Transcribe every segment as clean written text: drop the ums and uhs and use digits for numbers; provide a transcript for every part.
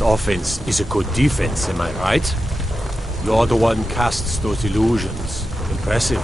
best offense is a good defense, am I right? You're the one casts those illusions. Impressive.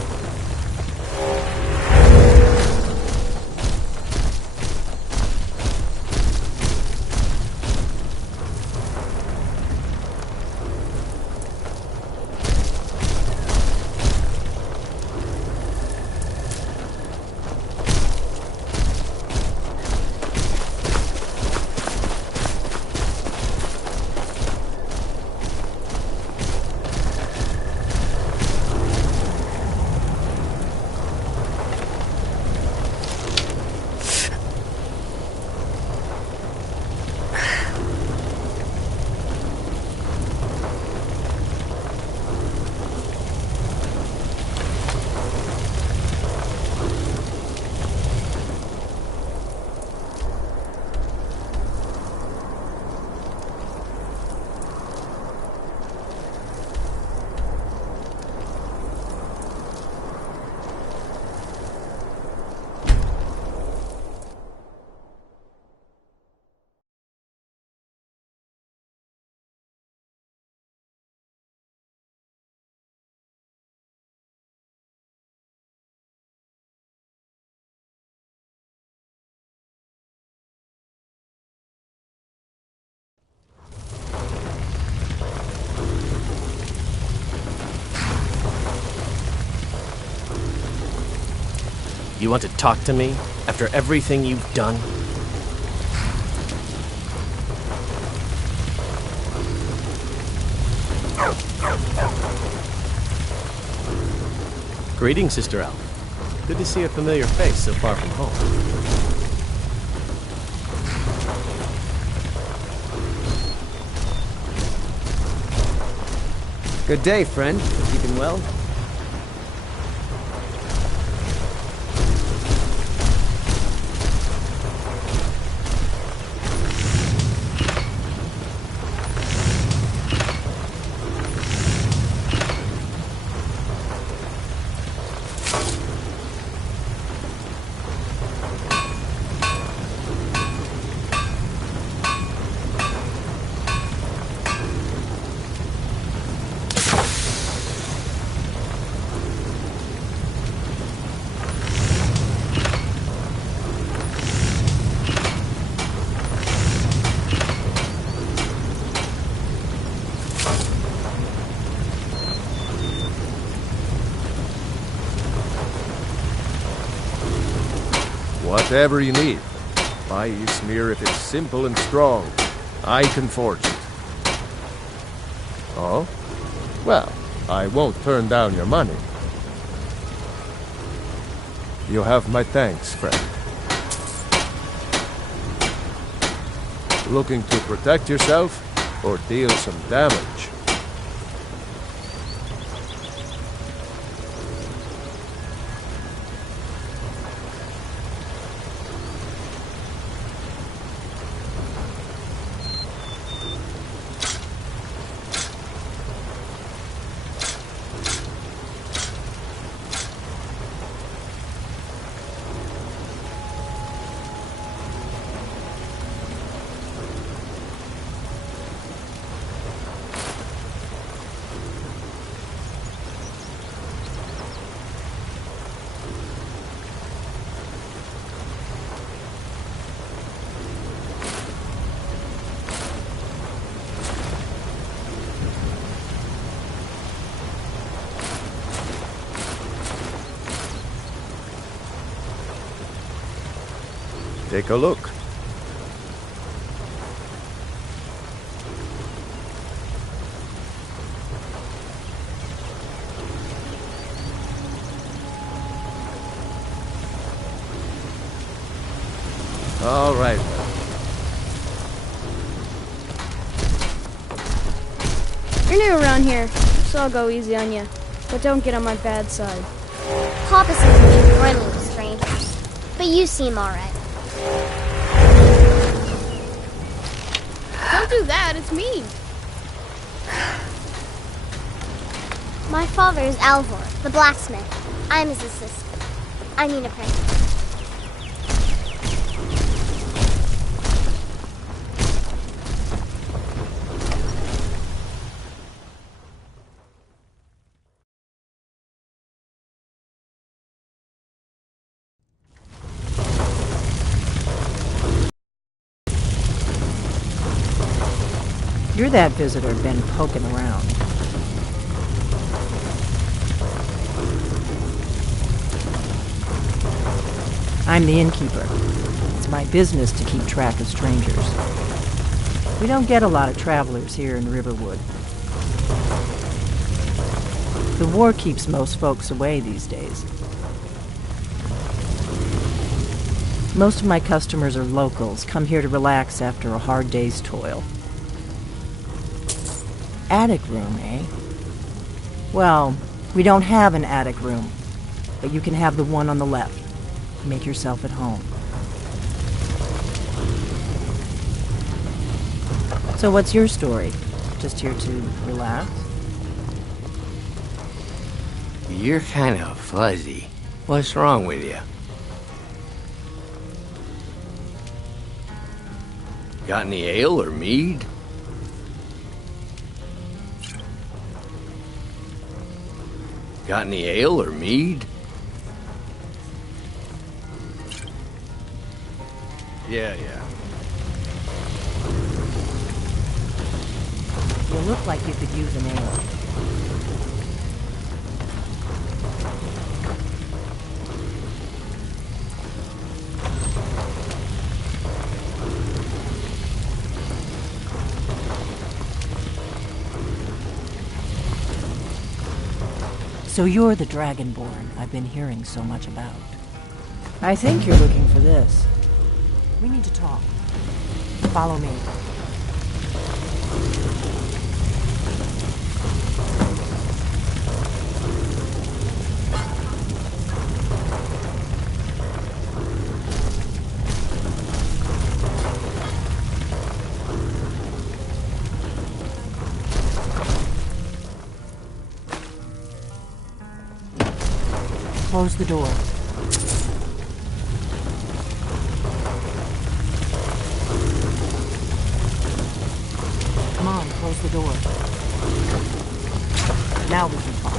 You want to talk to me after everything you've done? Greetings, Sister Elf. Good to see a familiar face so far from home. Good day, friend. Keeping well? Whatever you need. My smear, if it's simple and strong, I can forge it. Oh? Well, I won't turn down your money. You have my thanks, friend. Looking to protect yourself or deal some damage? Take a look. All right. You're new around here, so I'll go easy on you. But don't get on my bad side. Papa seems to be friendly with strangers, but you seem alright. Don't do that, it's me. My father is Alvor, the blacksmith. I'm his assistant. I need a present. You're that visitor been poking around. I'm the innkeeper. It's my business to keep track of strangers. We don't get a lot of travelers here in Riverwood. The war keeps most folks away these days. Most of my customers are locals, come here to relax after a hard day's toil. Attic room, eh? Well, we don't have an attic room, but you can have the one on the left. Make yourself at home. So what's your story? Just here to relax? You're kind of fuzzy. What's wrong with you? Got any ale or mead? Got any ale or mead? Yeah. You look like you could use an ale. So you're the Dragonborn I've been hearing so much about. I think you're looking for this. We need to talk. Follow me. Close the door. Come on, close the door. Now we can talk.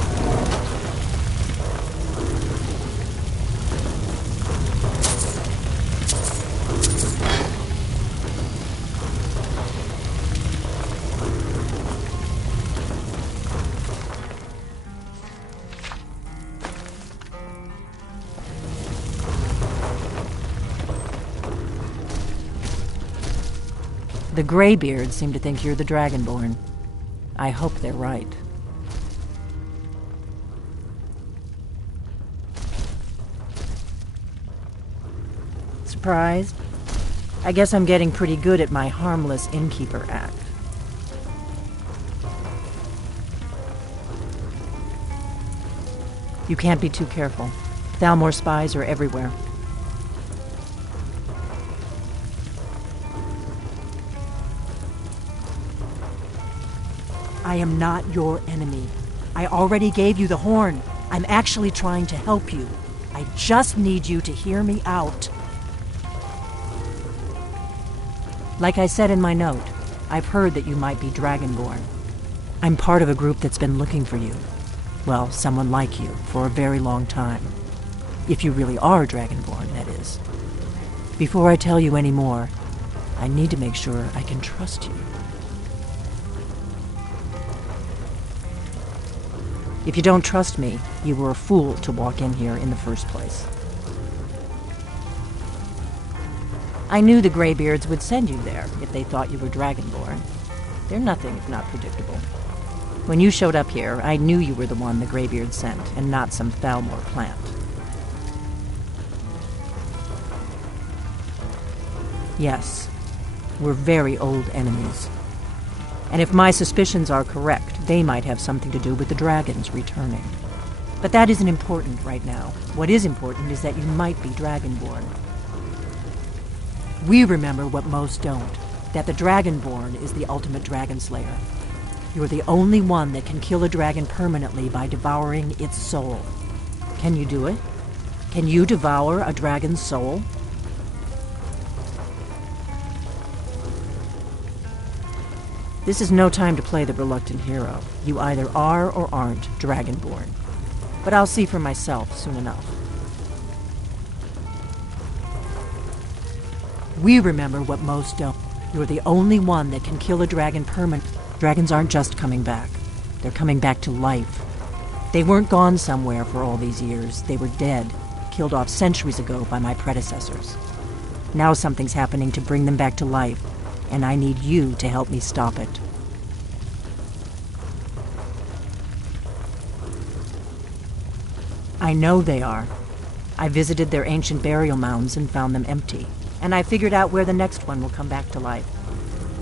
The Greybeards seem to think you're the Dragonborn. I hope they're right. Surprised? I guess I'm getting pretty good at my harmless innkeeper act. You can't be too careful. Thalmor spies are everywhere. I am not your enemy. I already gave you the horn. I'm actually trying to help you. I just need you to hear me out. Like I said in my note, I've heard that you might be Dragonborn. I'm part of a group that's been looking for you. Well, someone like you, for a very long time. If you really are Dragonborn, that is. Before I tell you any more, I need to make sure I can trust you. If you don't trust me, you were a fool to walk in here in the first place. I knew the Greybeards would send you there if they thought you were Dragonborn. They're nothing if not predictable. When you showed up here, I knew you were the one the Greybeards sent, and not some Thalmor plant. Yes, we're very old enemies. And if my suspicions are correct, they might have something to do with the dragons returning. But that isn't important right now. What is important is that you might be Dragonborn. We remember what most don't, that the Dragonborn is the ultimate dragon slayer. You're the only one that can kill a dragon permanently by devouring its soul. Can you do it? Can you devour a dragon's soul? This is no time to play the reluctant hero. You either are or aren't Dragonborn. But I'll see for myself soon enough. We remember what most don't, You're the only one that can kill a dragon permanent. Dragons aren't just coming back. They're coming back to life. They weren't gone somewhere for all these years. They were dead, killed off centuries ago by my predecessors. Now something's happening to bring them back to life, and I need you to help me stop it. I know they are. I visited their ancient burial mounds and found them empty, and I figured out where the next one will come back to life.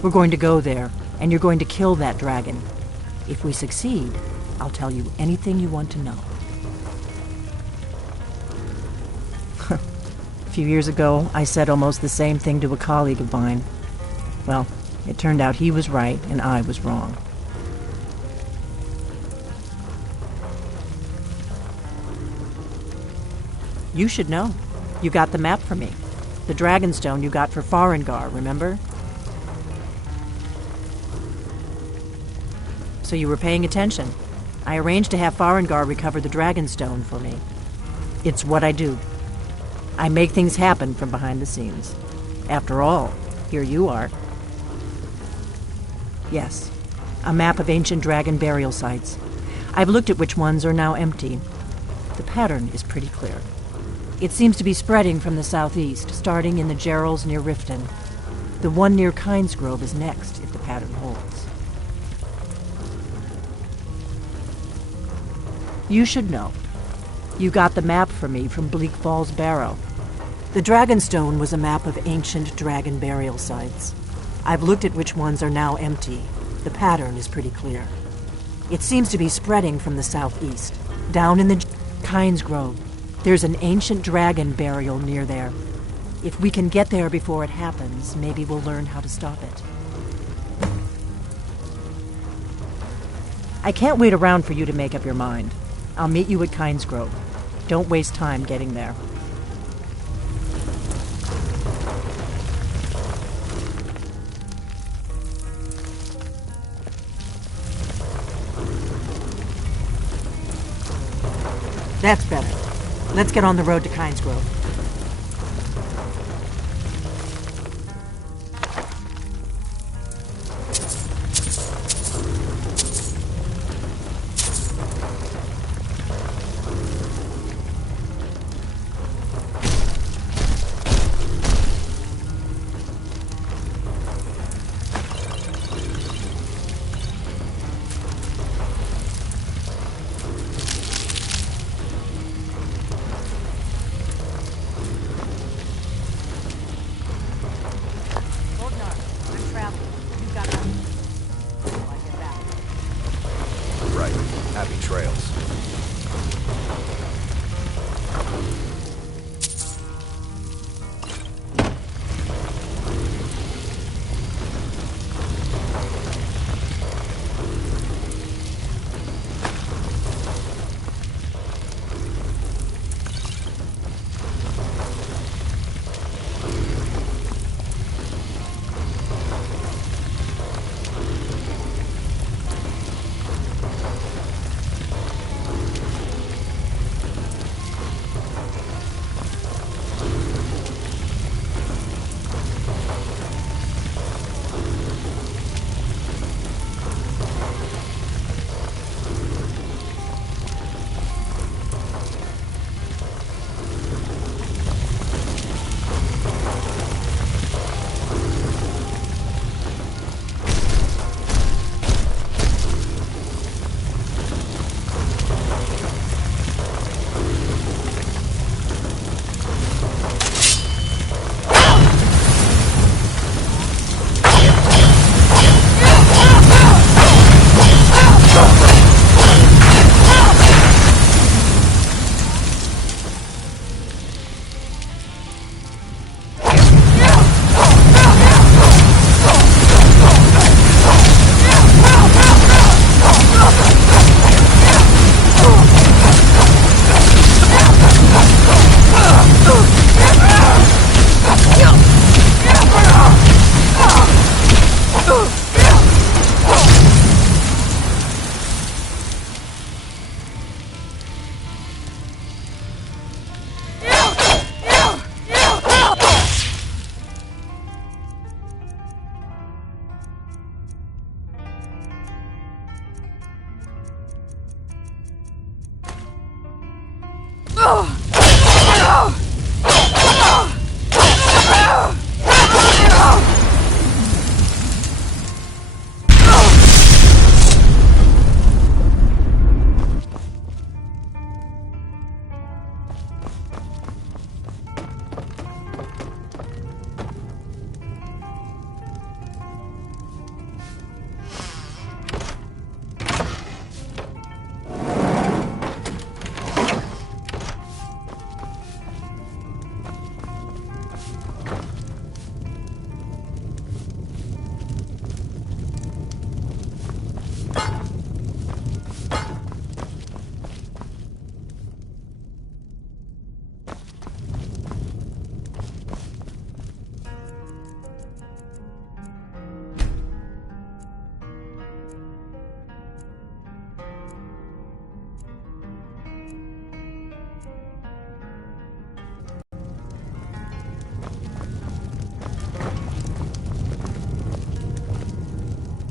We're going to go there, and you're going to kill that dragon. If we succeed, I'll tell you anything you want to know. A few years ago, I said almost the same thing to a colleague of mine. Well, it turned out he was right and I was wrong. You should know. You got the map for me. The Dragonstone you got for Farengar, remember? So you were paying attention. I arranged to have Farengar recover the Dragonstone for me. It's what I do. I make things happen from behind the scenes. After all, here you are. Yes, a map of ancient dragon burial sites. I've looked at which ones are now empty. The pattern is pretty clear. It seems to be spreading from the southeast, starting in the Gerals near Riften. The one near Kynesgrove is next, if the pattern holds. You should know. You got the map for me from Bleak Falls Barrow. The Dragonstone was a map of ancient dragon burial sites. I've looked at which ones are now empty. The pattern is pretty clear. It seems to be spreading from the southeast. Down in the Kynesgrove, there's an ancient dragon burial near there. If we can get there before it happens, maybe we'll learn how to stop it. I can't wait around for you to make up your mind. I'll meet you at Kynesgrove. Don't waste time getting there. That's better. Let's get on the road to Kynesgrove.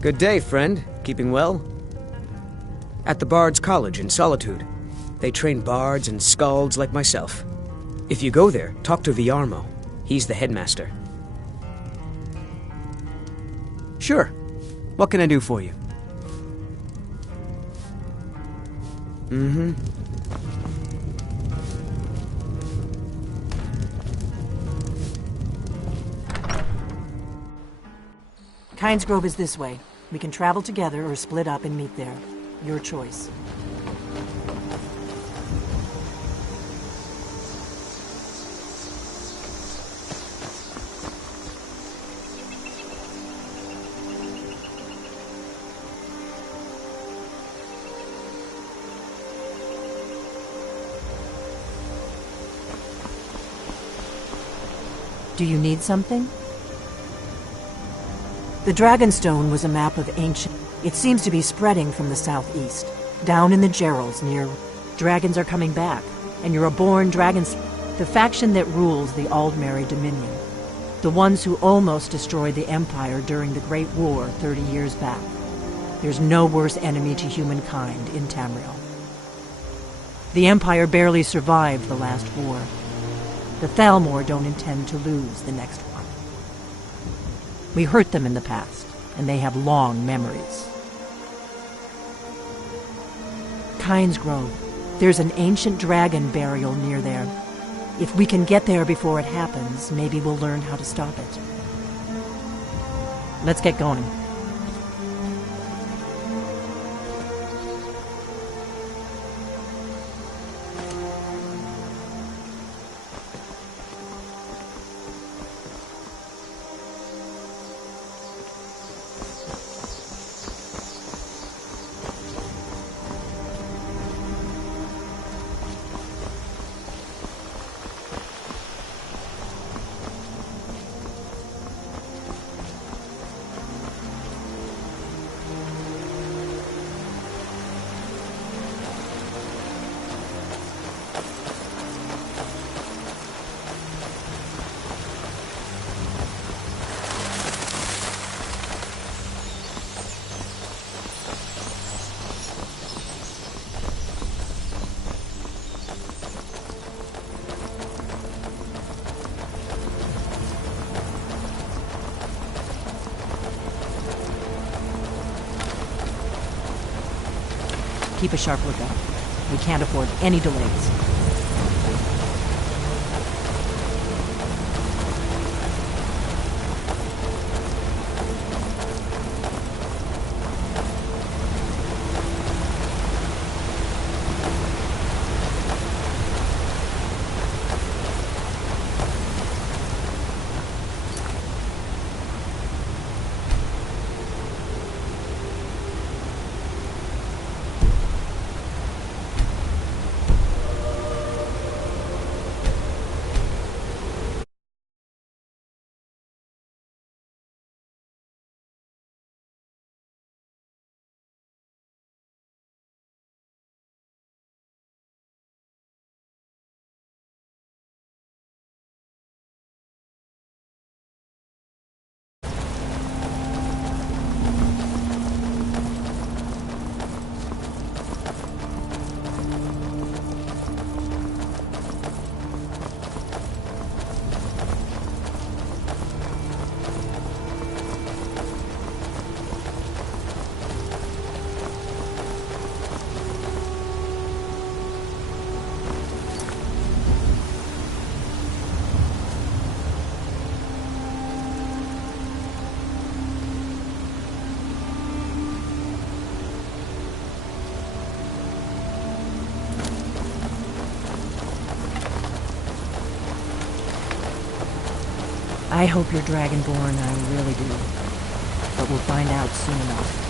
Good day, friend. Keeping well? At the Bard's College in Solitude. They train bards and skalds like myself. If you go there, talk to Viarmo. He's the headmaster. Sure. What can I do for you? Mm-hmm. Kynes Grove is this way. We can travel together or split up and meet there. Your choice. Do you need something? The Dragonstone was a map of ancient. It seems to be spreading from the southeast. Down in the Gerals near... Dragons are coming back, and you're a born dragons... The faction that rules the Aldmeri Dominion. The ones who almost destroyed the Empire during the Great War 30 years back. There's no worse enemy to humankind in Tamriel. The Empire barely survived the last war. The Thalmor don't intend to lose the next one. We hurt them in the past, and they have long memories. Kynes Grove. There's an ancient dragon burial near there. If we can get there before it happens, maybe we'll learn how to stop it. Let's get going. Keep a sharp lookout. We can't afford any delays. I hope you're Dragonborn, I really do. But we'll find out soon enough.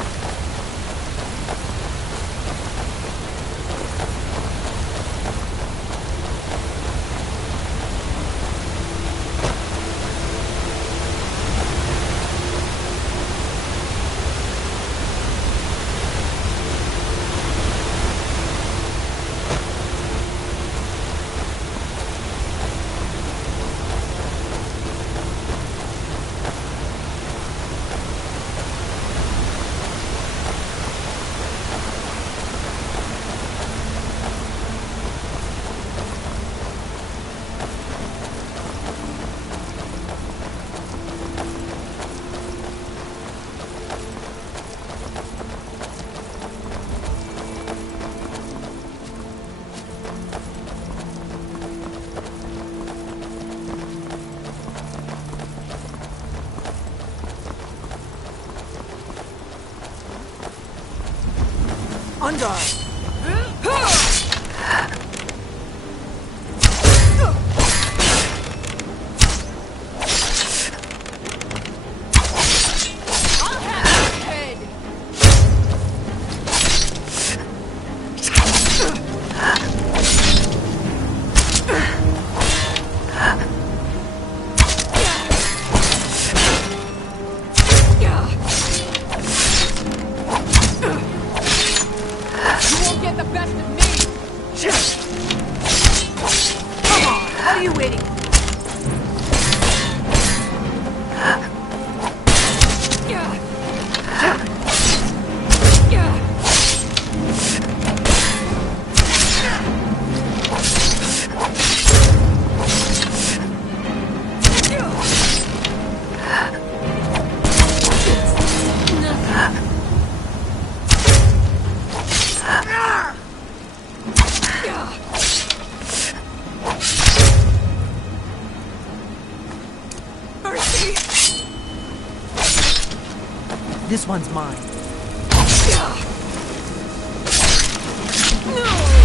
This one's mine.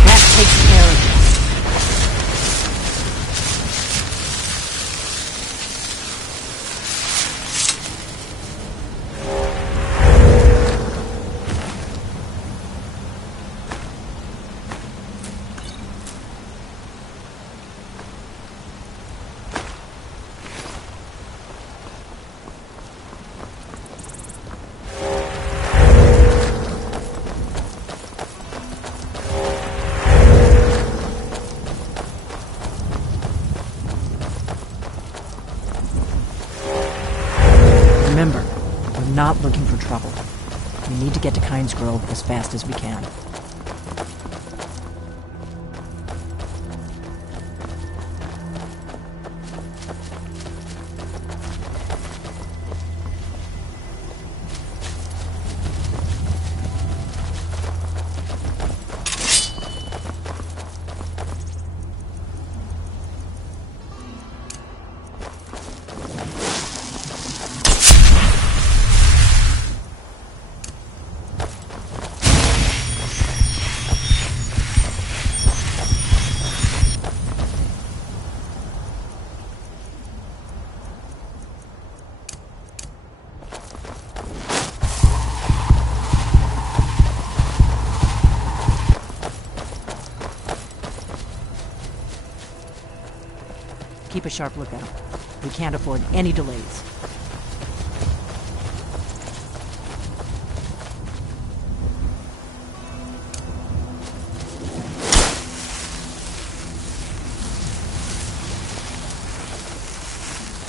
That takes care of it. Remember, we're not looking for trouble. We need to get to Kynes Grove as fast as we can. Keep a sharp lookout. We can't afford any delays.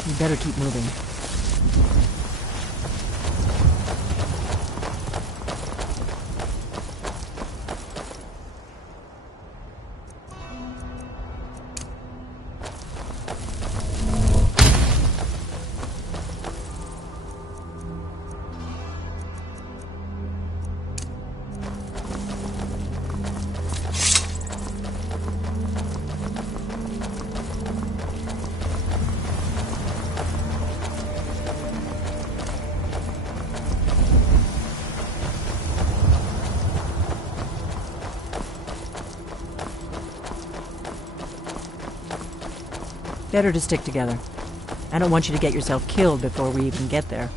We better keep moving. Better to stick together. I don't want you to get yourself killed before we even get there.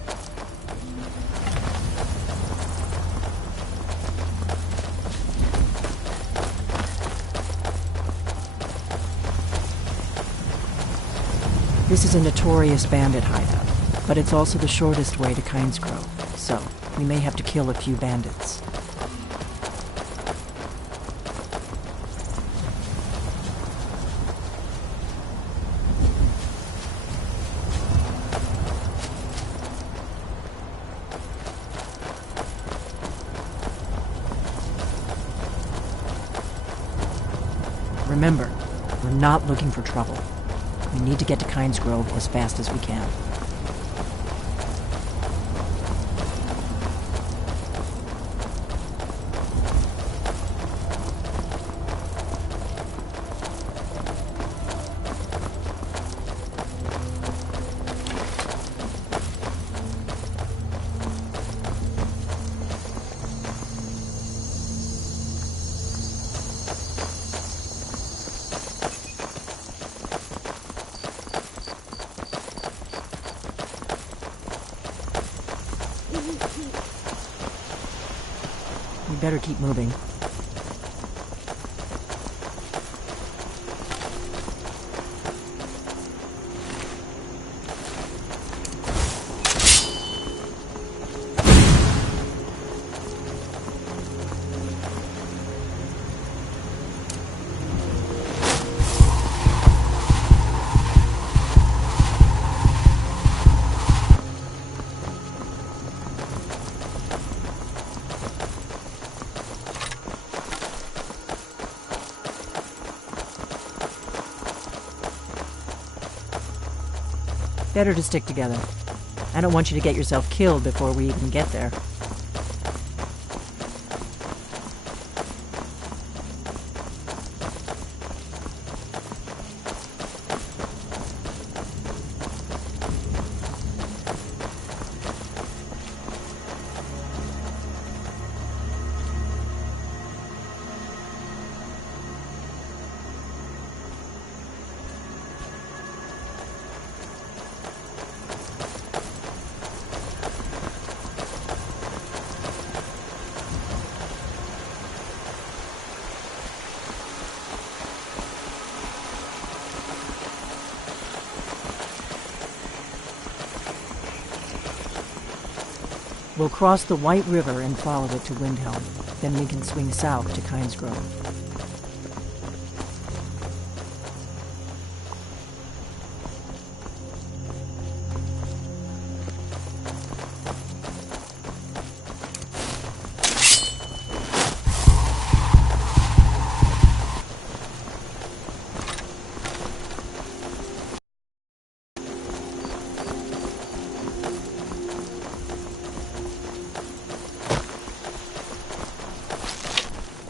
This is a notorious bandit hideout, but it's also the shortest way to Kynes Grove, so we may have to kill a few bandits. Remember, we're not looking for trouble. We need to get to Kynes Grove as fast as we can. We better keep moving. Better to stick together. I don't want you to get yourself killed before we even get there. We'll cross the White River and follow it to Windhelm. Then we can swing south to Kynes Grove.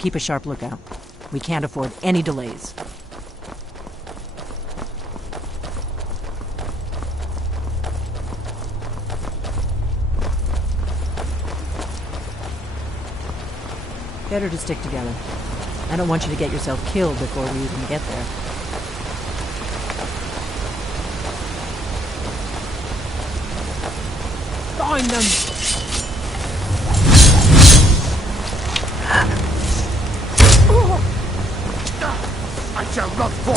Keep a sharp lookout. We can't afford any delays. Better to stick together. I don't want you to get yourself killed before we even get there. Find them! I shall not fall!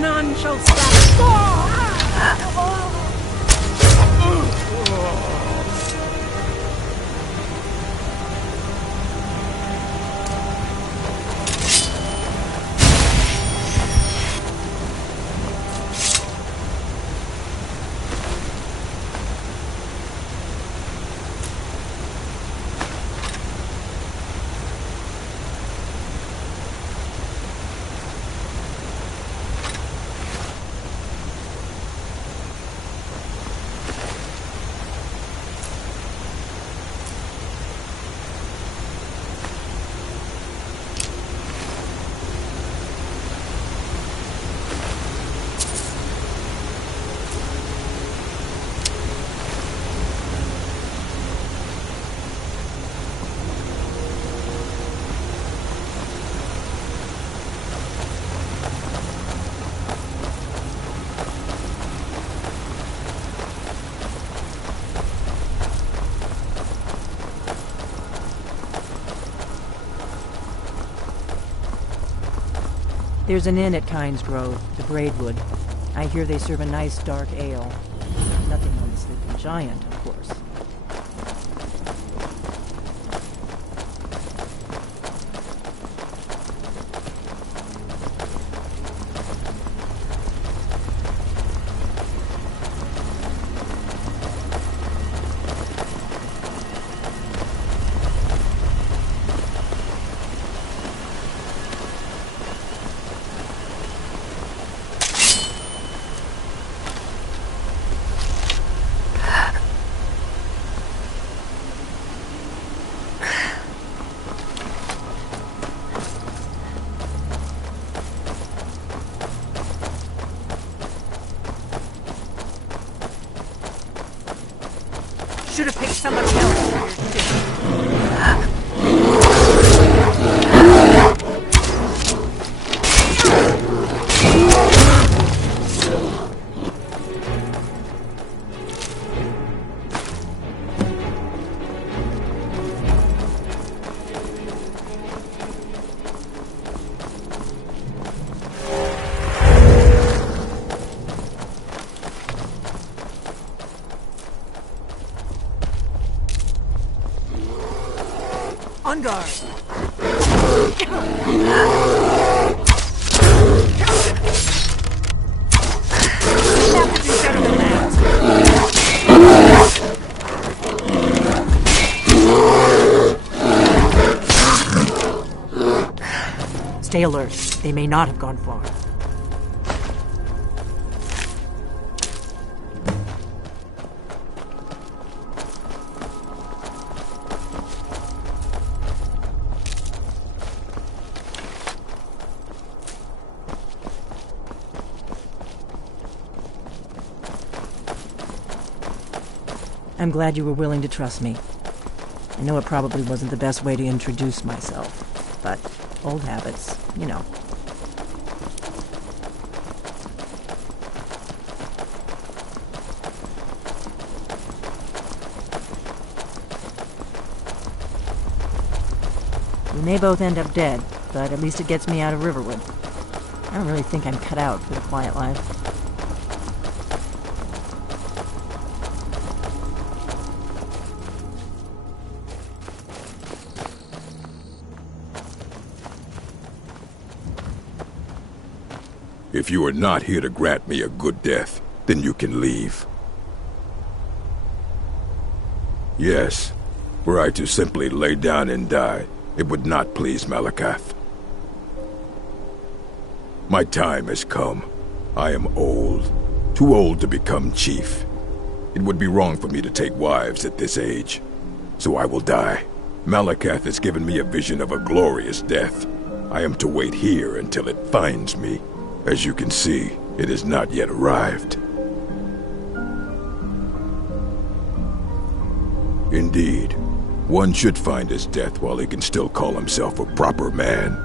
None shall stand. There's an inn at Kynes Grove, the Braidwood. I hear they serve a nice dark ale. Nothing on the Sleeping Giant, of course. Should have picked somebody else. On guard. Stay alert. They may not have gone far. I'm glad you were willing to trust me. I know it probably wasn't the best way to introduce myself, but old habits, you know. We may both end up dead, but at least it gets me out of Riverwood. I don't really think I'm cut out for the quiet life. If you are not here to grant me a good death, then you can leave. Yes, were I to simply lay down and die, it would not please Malakath. My time has come. I am old, too old to become chief. It would be wrong for me to take wives at this age, so I will die. Malakath has given me a vision of a glorious death. I am to wait here until it finds me. As you can see, it has not yet arrived. Indeed, one should find his death while he can still call himself a proper man.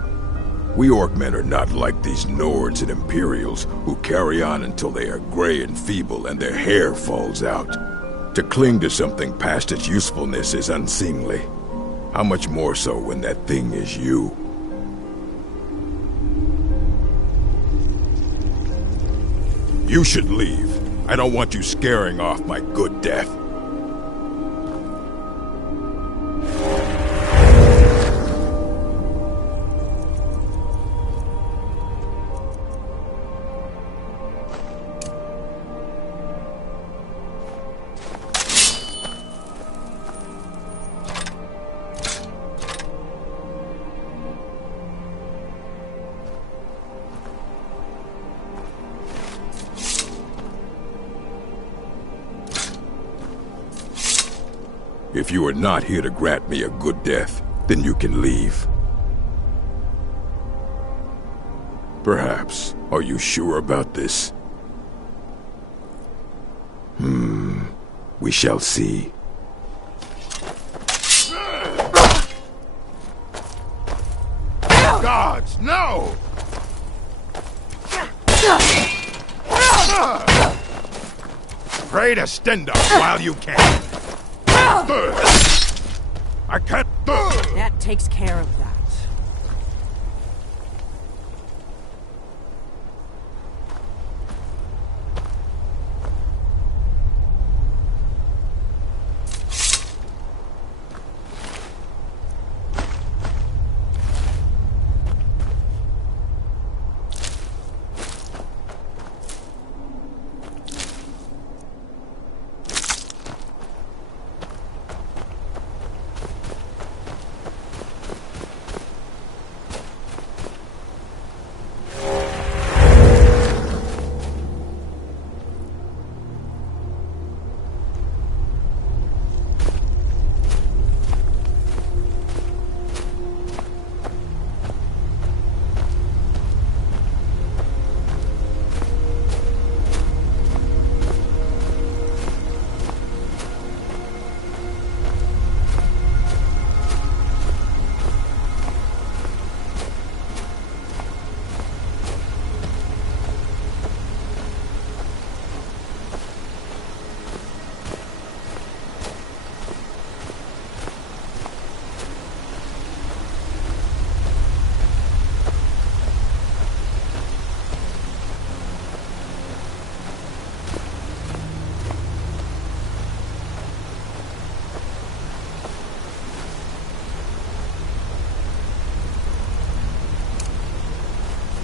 We Orcmen are not like these Nords and Imperials who carry on until they are gray and feeble and their hair falls out. To cling to something past its usefulness is unseemly. How much more so when that thing is you? You should leave. I don't want you scaring off my good death. If you are not here to grant me a good death, then you can leave. Perhaps. Are you sure about this? We shall see. Gods, no! Pray to Stenda while you can. I can't. That takes care of that.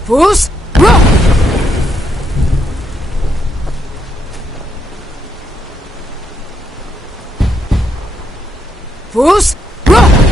Fus! Rock! Fus! Rock!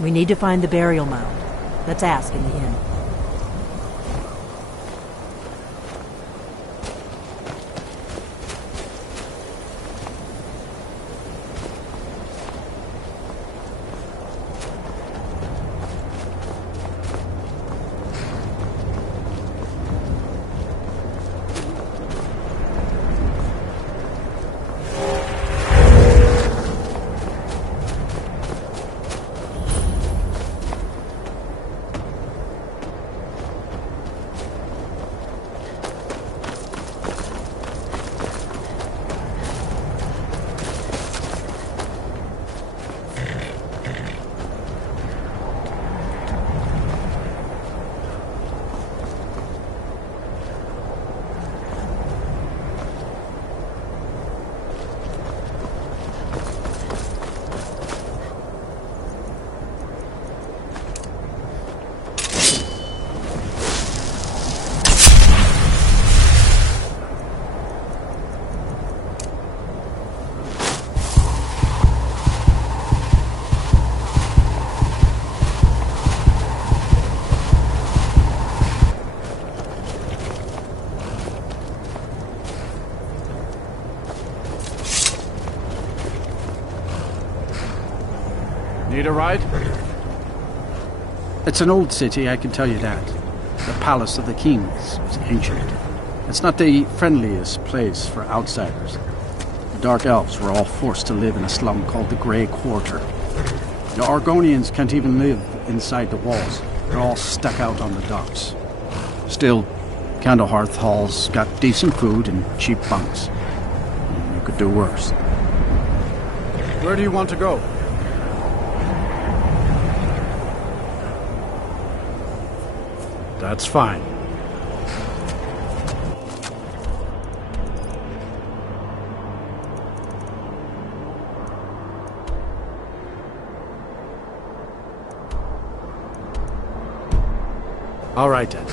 We need to find the burial mound. Let's ask in the inn. Need a ride? It's an old city, I can tell you that. The Palace of the Kings is ancient. It's not the friendliest place for outsiders. The Dark Elves were all forced to live in a slum called the Grey Quarter. The Argonians can't even live inside the walls. They're all stuck out on the docks. Still, Candlehearth Hall's got decent food and cheap bunks. You could do worse. Where do you want to go? That's fine. All right, then.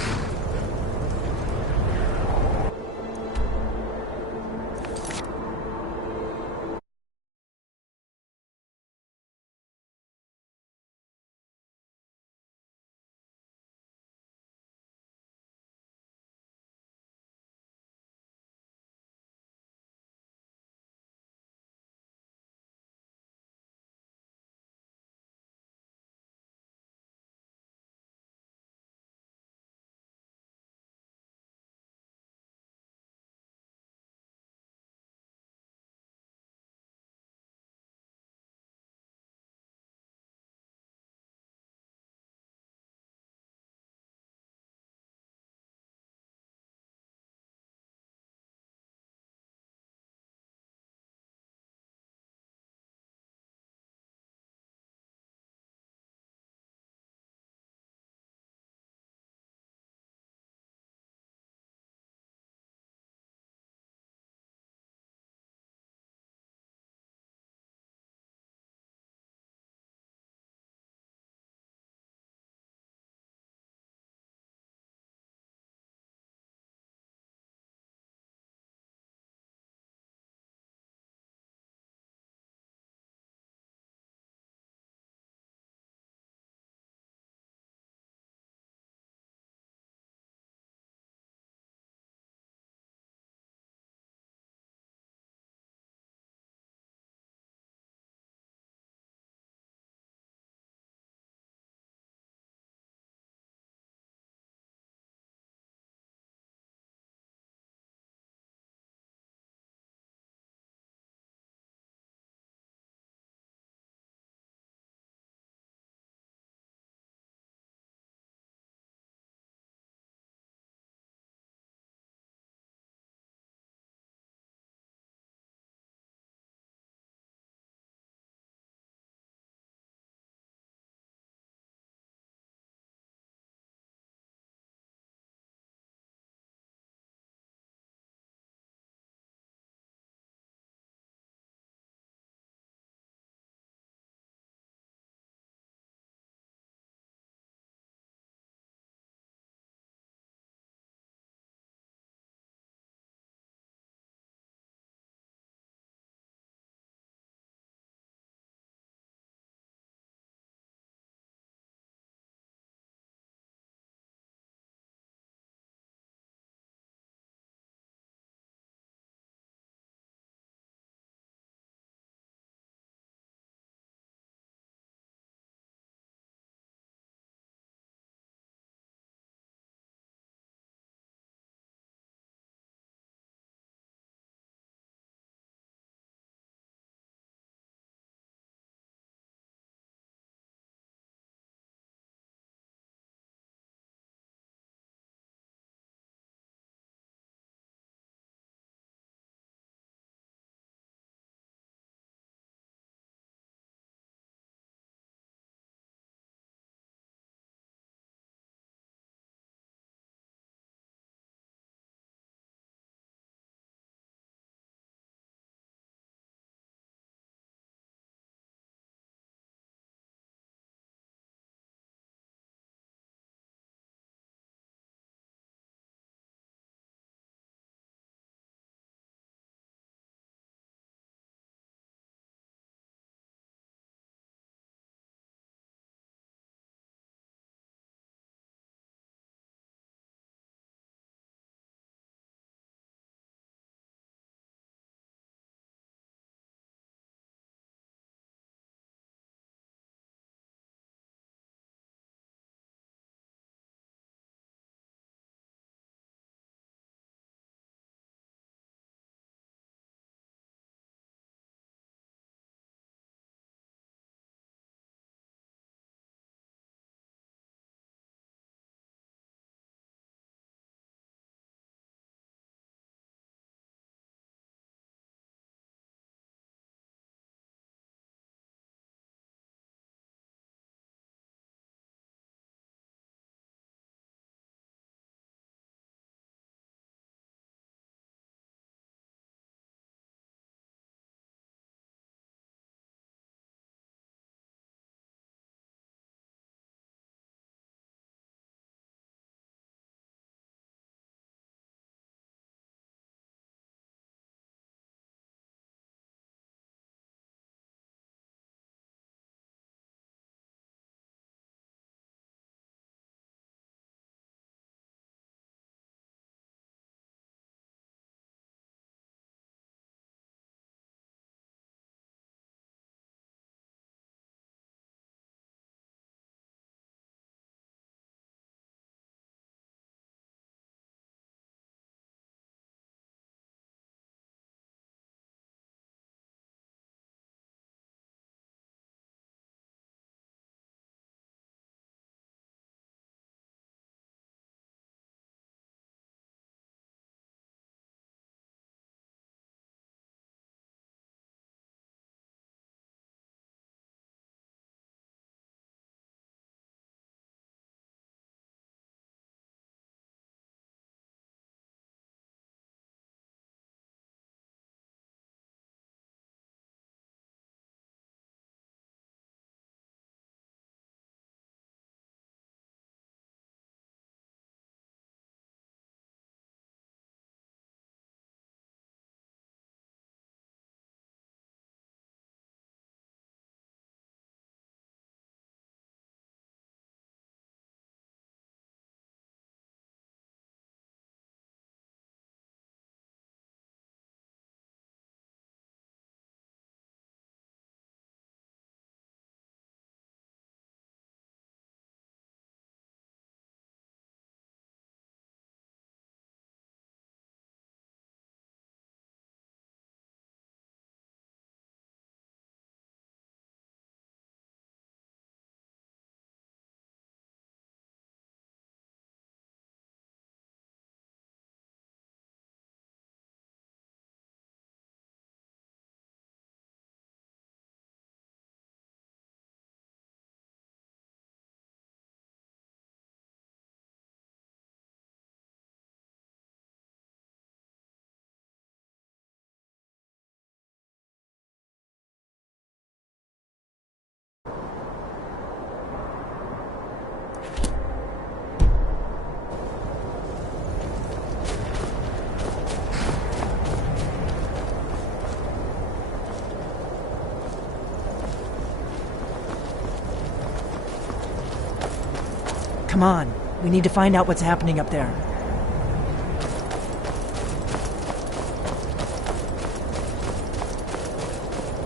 Come on. We need to find out what's happening up there.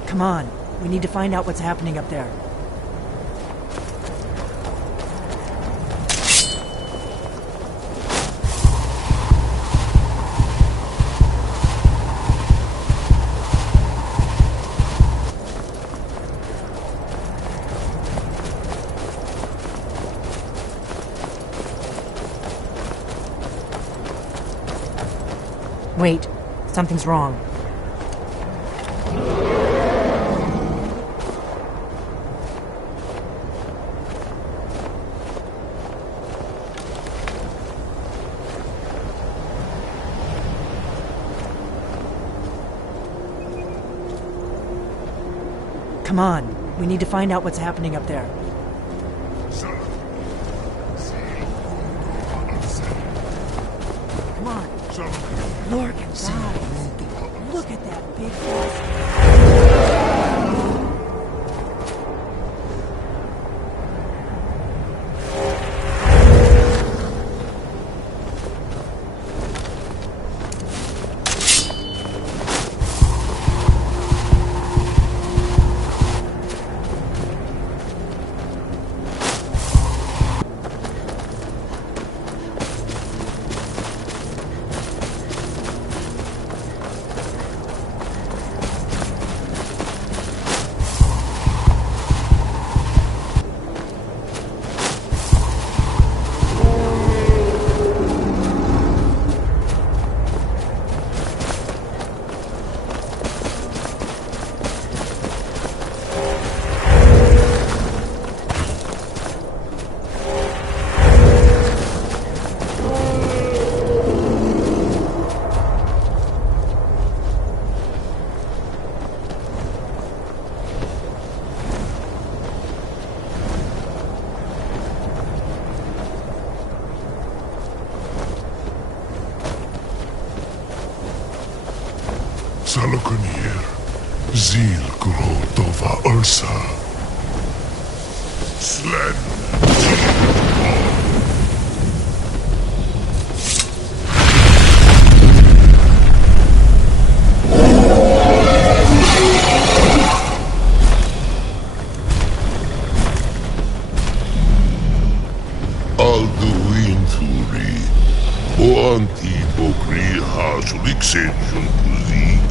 Come on. We need to find out what's happening up there. Wait, something's wrong. Come on, we need to find out what's happening up there. Come on. Lord God, look at that big house. Salokunir, Zil Grotova Ursa. Slen. Alduinturi, o antipokri hasuliksenjun kuzik.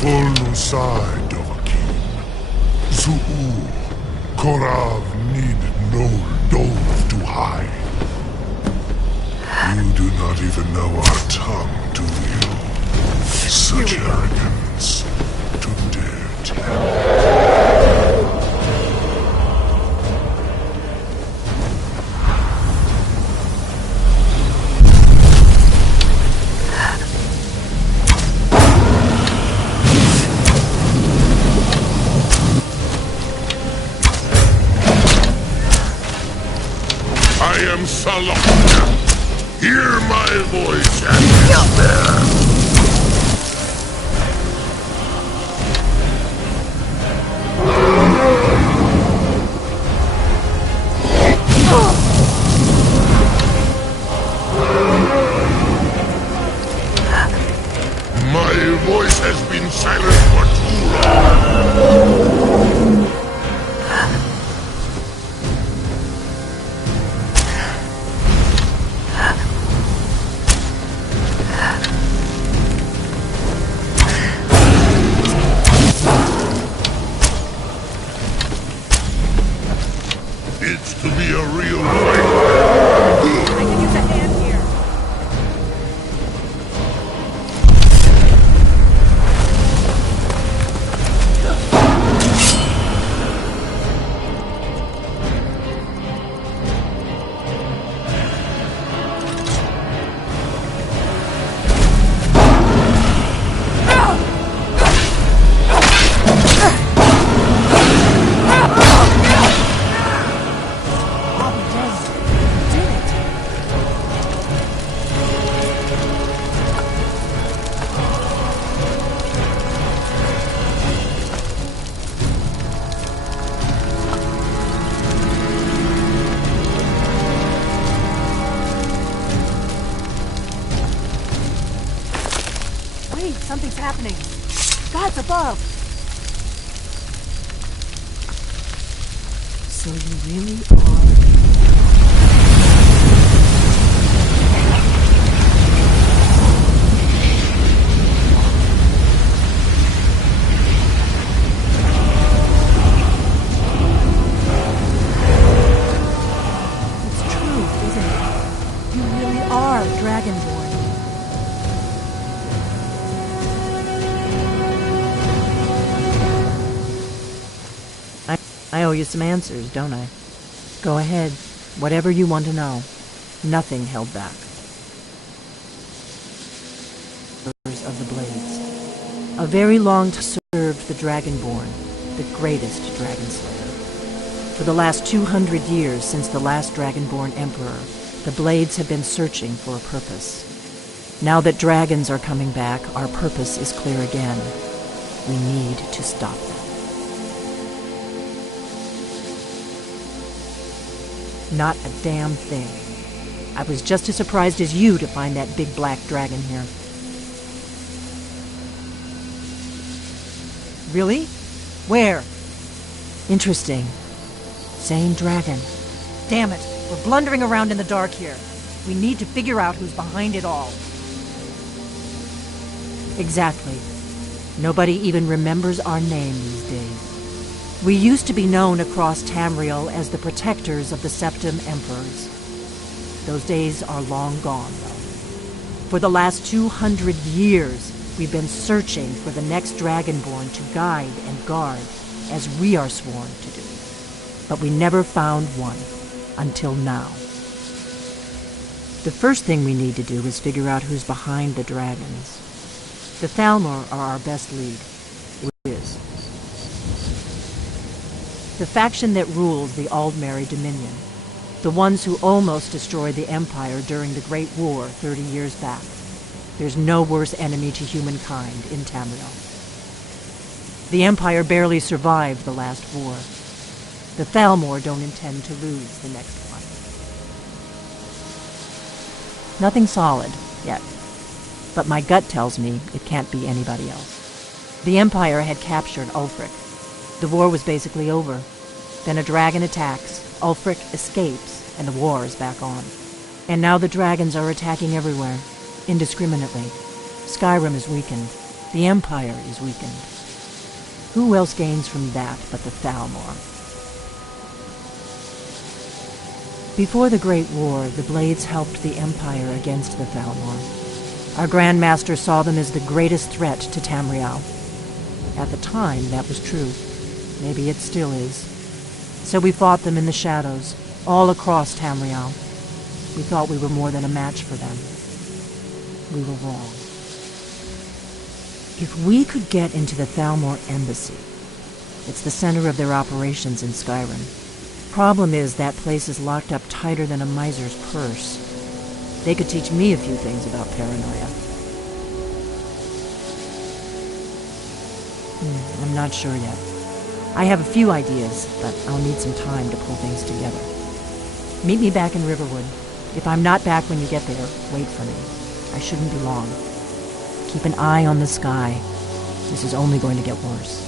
Full side of a king. Zuu, Korav need no dove to hide. You do not even know our tongue, do you? Such arrogance to dare tell. I am Salakna. Hear my voice and despair. My voice has been silent for too long. Something's happening. God's above! So you really are... It's true, isn't it? You really are Dragonborn. I owe you some answers, don't I? Go ahead. Whatever you want to know. Nothing held back. Of the Blades. A very long time served the Dragonborn, the greatest Dragon Slayer. For the last 200 years since the last Dragonborn Emperor, the Blades have been searching for a purpose. Now that dragons are coming back, our purpose is clear again. We need to stop them. Not a damn thing. I was just as surprised as you to find that big black dragon here. Really? Where? Interesting. Same dragon. Damn it, we're blundering around in the dark here. We need to figure out who's behind it all. Exactly. Nobody even remembers our name these days. We used to be known across Tamriel as the protectors of the Septim Emperors. Those days are long gone, though. For the last 200 years, we've been searching for the next Dragonborn to guide and guard, as we are sworn to do. But we never found one, until now. The first thing we need to do is figure out who's behind the dragons. The Thalmor are our best lead. It is. The faction that rules the Aldmeri Dominion. The ones who almost destroyed the Empire during the Great War 30 years back. There's no worse enemy to humankind in Tamriel. The Empire barely survived the last war. The Thalmor don't intend to lose the next one. Nothing solid, yet. But my gut tells me it can't be anybody else. The Empire had captured Ulfric. The war was basically over. Then a dragon attacks, Ulfric escapes, and the war is back on. And now the dragons are attacking everywhere, indiscriminately. Skyrim is weakened. The Empire is weakened. Who else gains from that but the Thalmor? Before the Great War, the Blades helped the Empire against the Thalmor. Our Grand Master saw them as the greatest threat to Tamriel. At the time, that was true. Maybe it still is. So we fought them in the shadows, all across Tamriel. We thought we were more than a match for them. We were wrong. If we could get into the Thalmor embassy, it's the center of their operations in Skyrim. Problem is, that place is locked up tighter than a miser's purse. They could teach me a few things about paranoia. I'm not sure yet. I have a few ideas, but I'll need some time to pull things together. Meet me back in Riverwood. If I'm not back when you get there, wait for me. I shouldn't be long. Keep an eye on the sky. This is only going to get worse.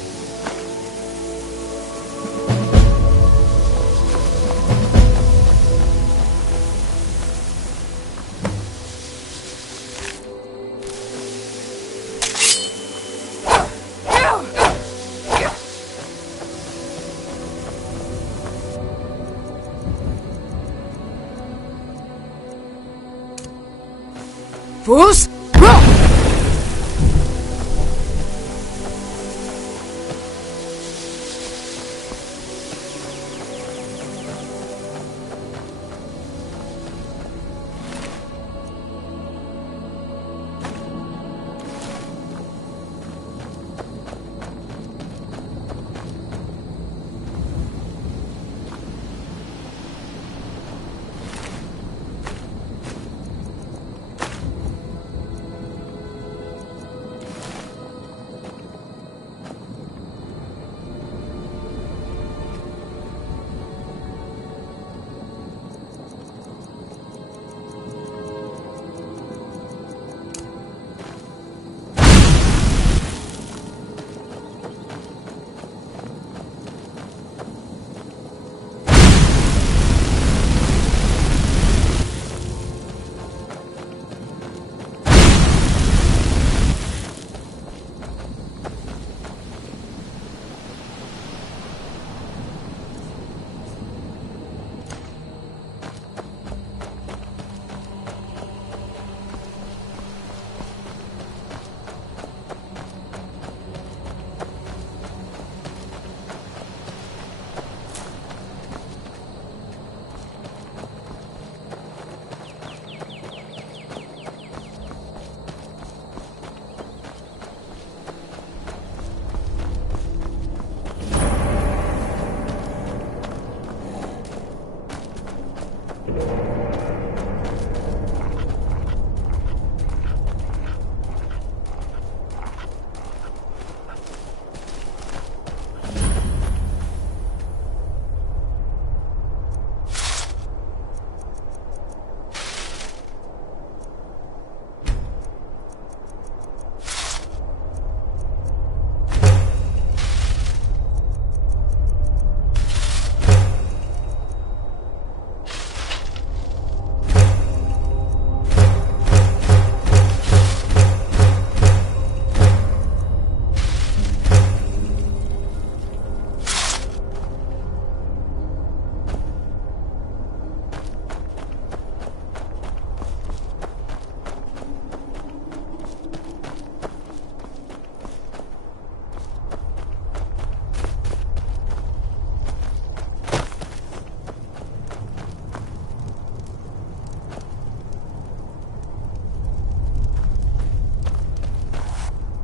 Fools! Roll!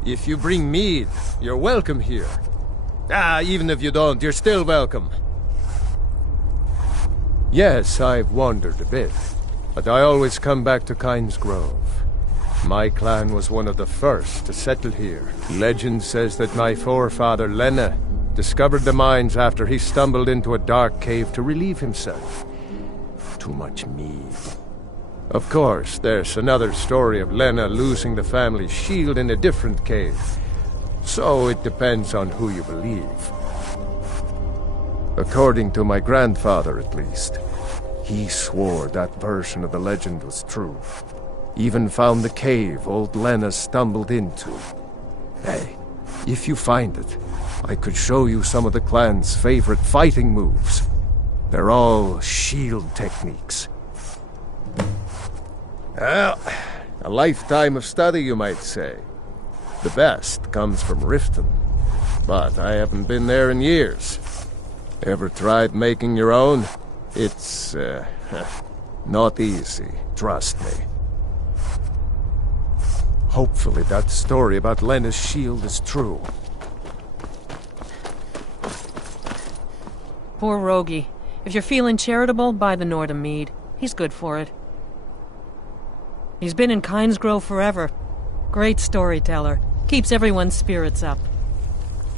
If you bring mead, you're welcome here. Even if you don't, you're still welcome. Yes, I've wandered a bit, but I always come back to Kynes Grove. My clan was one of the first to settle here. Legend says that my forefather, Lena, discovered the mines after he stumbled into a dark cave to relieve himself. Too much mead. Of course, there's another story of Lena losing the family's shield in a different cave. So it depends on who you believe. According to my grandfather, at least. He swore that version of the legend was true. Even found the cave old Lena stumbled into. Hey, if you find it, I could show you some of the clan's favorite fighting moves. They're all shield techniques. Well, a lifetime of study, you might say. The best comes from Riften, but I haven't been there in years. Ever tried making your own? It's, not easy, trust me. Hopefully that story about Lena's shield is true. Poor Rogie. If you're feeling charitable, buy the Nord a mead. He's good for it. He's been in Kynes Grove forever. Great storyteller. Keeps everyone's spirits up.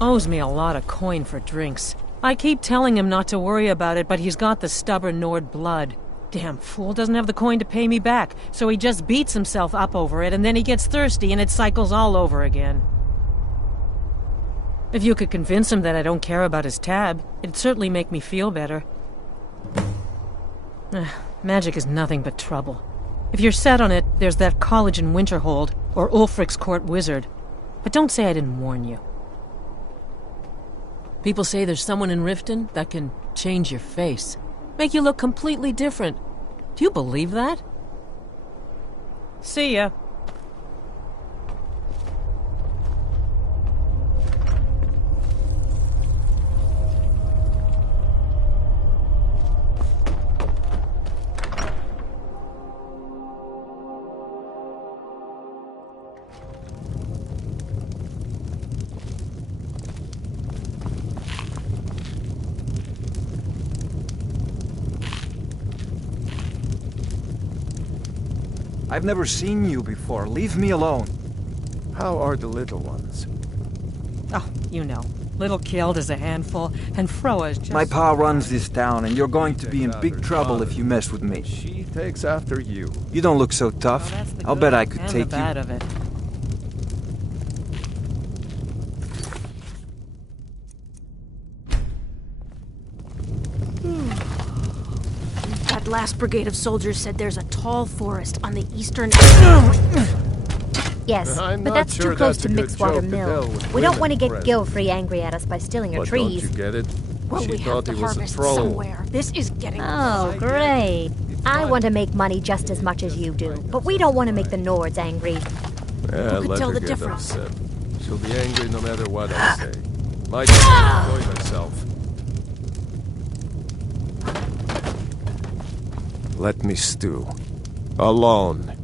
Owes me a lot of coin for drinks. I keep telling him not to worry about it, but he's got the stubborn Nord blood. Damn fool doesn't have the coin to pay me back, so he just beats himself up over it, and then he gets thirsty, and it cycles all over again. If you could convince him that I don't care about his tab, it'd certainly make me feel better. Magic is nothing but trouble. If you're set on it, there's that college in Winterhold, or Ulfric's court wizard. But don't say I didn't warn you. People say there's someone in Riften that can change your face. Make you look completely different. Do you believe that? See ya. I've never seen you before. Leave me alone. How are the little ones? Oh, you know. Little Kjeld is a handful, and Froa is just... My pa runs this town, and you're going to be in big trouble if you mess with me. She takes after you. You don't look so tough. I'll bet I could take the bad of it. That last brigade of soldiers said there's a tall forest on the eastern... Yes, I'm but not that's sure too close that's to a good Mixwater joke to Mill. tell with We don't women want to get present. Gilfrey angry at us by stealing her But trees. don't you get it? Well, She we have thought to he was a harvest troll. somewhere. This is getting... Oh, great. I want to make money just as much as you do, but we don't want to make the Nords angry. Yeah, Who could let tell her the get difference? upset. She'll be angry no matter what I say. Might enjoy myself. Let me stew. Alone.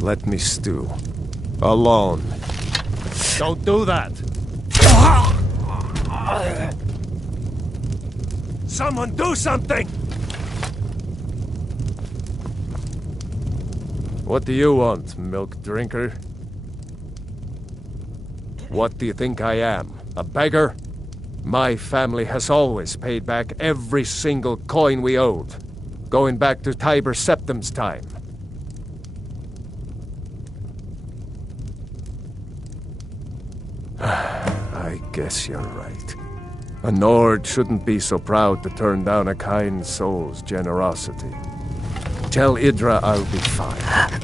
Let me stew. Alone. Don't do that! Someone do something! What do you want, milk drinker? What do you think I am? A beggar? My family has always paid back every single coin we owed, going back to Tiber Septim's time. I guess you're right. A Nord shouldn't be so proud to turn down a kind soul's generosity. Tell Idra I'll be fine.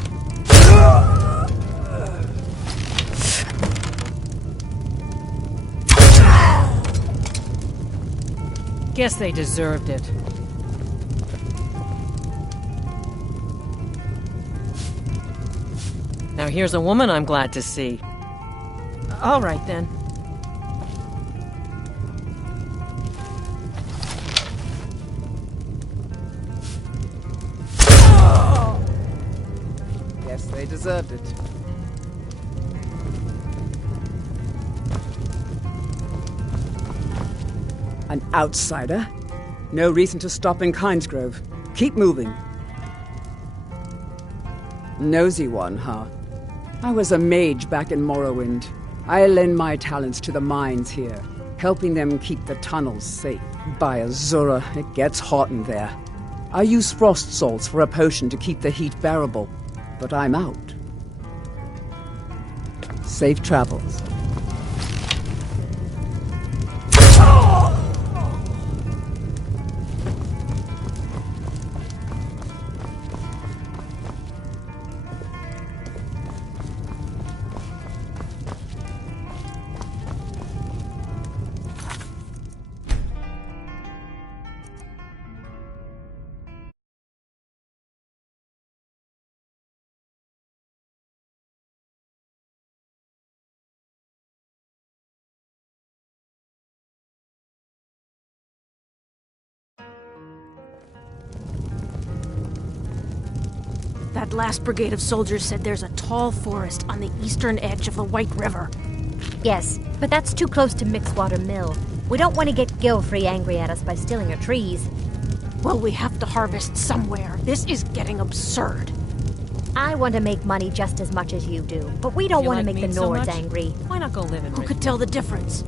Guess they deserved it. Now here's a woman I'm glad to see. All right then. Guess they deserved it. An outsider? No reason to stop in Kinesgrove. Keep moving. Nosy one, huh? I was a mage back in Morrowind. I lend my talents to the mines here, helping them keep the tunnels safe. By Azura, it gets hot in there. I use frost salts for a potion to keep the heat bearable, but I'm out. Safe travels. That last brigade of soldiers said there's a tall forest on the eastern edge of the White River. Yes, but that's too close to Mixwater Mill. We don't want to get Gilfrey angry at us by stealing her trees. Well, we have to harvest somewhere. This is getting absurd. I want to make money just as much as you do, but we don't want to make the Nords angry. Why not go live in Who could tell the difference?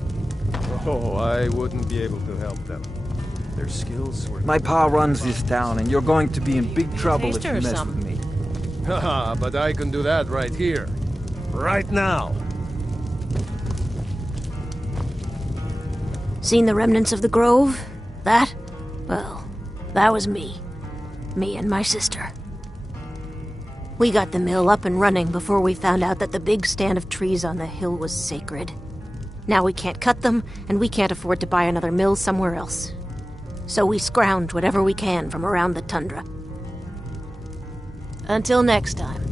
Oh, I wouldn't be able to help them. Their skills were... My pa runs this town, and you're going to be in big trouble if you Taster or mess something? with me. Haha, but I can do that right here. Right now. Seen the remnants of the grove? That? Well, that was me. Me and my sister. We got the mill up and running before we found out that the big stand of trees on the hill was sacred. Now we can't cut them, and we can't afford to buy another mill somewhere else. So we scrounge whatever we can from around the tundra. Until next time.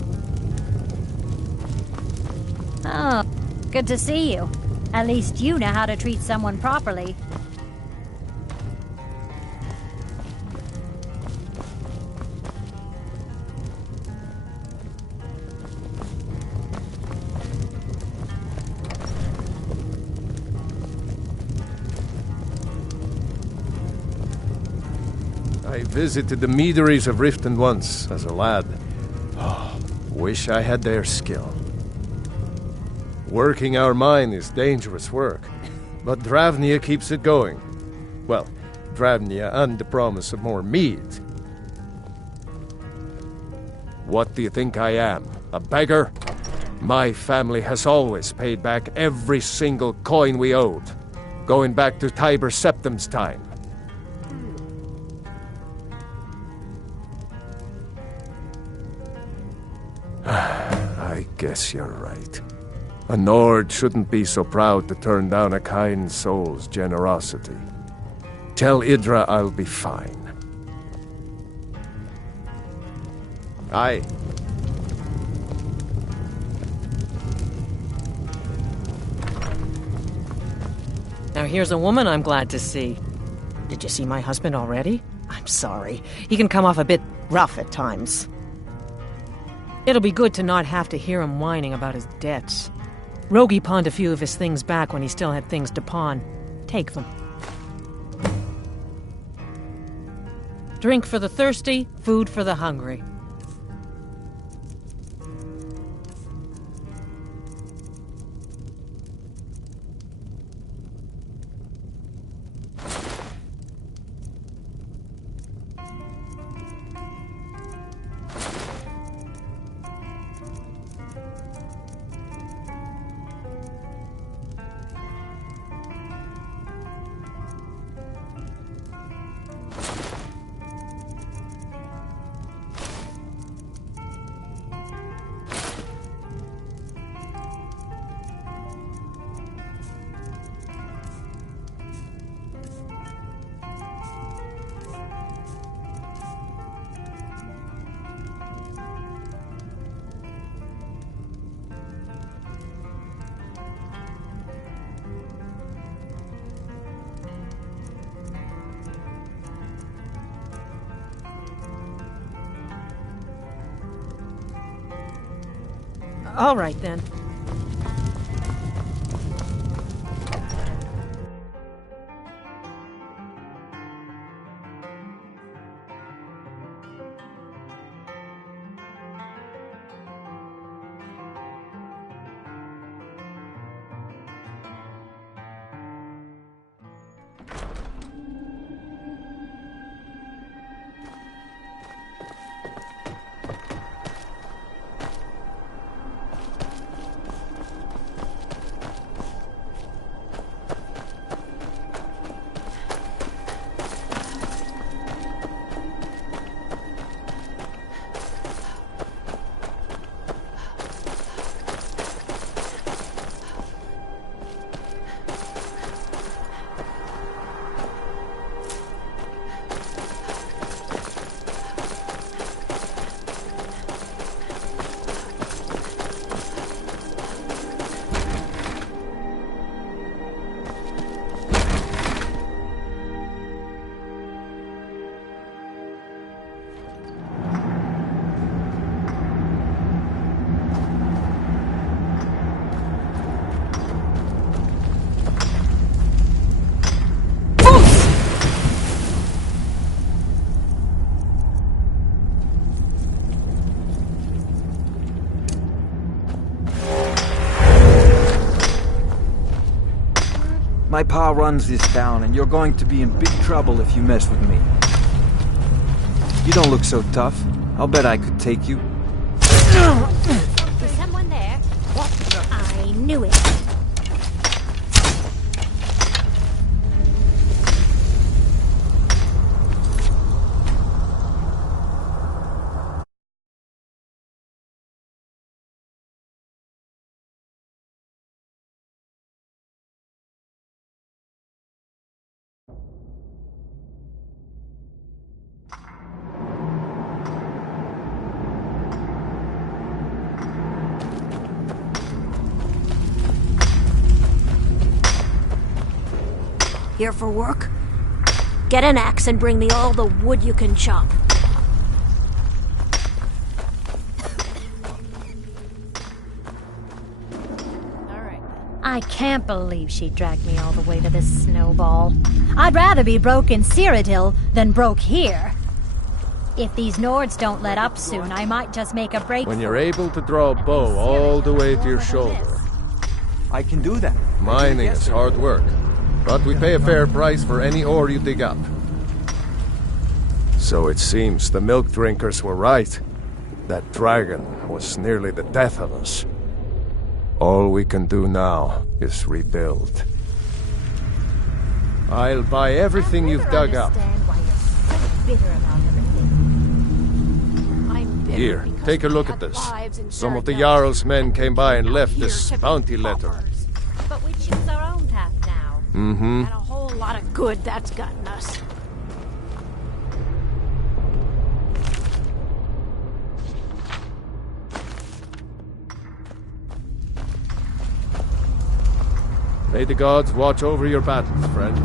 Oh, good to see you. At least you know how to treat someone properly. I visited the meaderies of Riften once, as a lad. Oh, wish I had their skill. Working our mine is dangerous work, but Dravnia keeps it going. Well, Dravnia and the promise of more mead. What do you think I am? A beggar? My family has always paid back every single coin we owed, going back to Tiber Septim's time. I guess you're right. A Nord shouldn't be so proud to turn down a kind soul's generosity. Tell Idra I'll be fine. Aye. Now here's a woman I'm glad to see. Did you see my husband already? I'm sorry. He can come off a bit rough at times. It'll be good to not have to hear him whining about his debts. Rogi pawned a few of his things back when he still had things to pawn. Take them. Drink for the thirsty, food for the hungry. All right, then. My pa runs this town, and you're going to be in big trouble if you mess with me. You don't look so tough. I'll bet I could take you. There's someone there. What? I knew it. Here for work? Get an axe and bring me all the wood you can chop. I can't believe she dragged me all the way to this snowball. I'd rather be broke in Cyrodiil than broke here. If these Nords don't let up soon, I might just make a break. When you're able to draw a bow all the way to your shoulder. I can do that. Mining is hard work, but we pay a fair price for any ore you dig up. So it seems the milk drinkers were right. That dragon was nearly the death of us. All we can do now is rebuild. I'll buy everything you've dug up. Here, take a look at this. Some of the Jarl's men came by and left this bounty letter. But we choose our own path now. Mm-hmm. And a whole lot of good that's gotten us. May the gods watch over your battles, friend.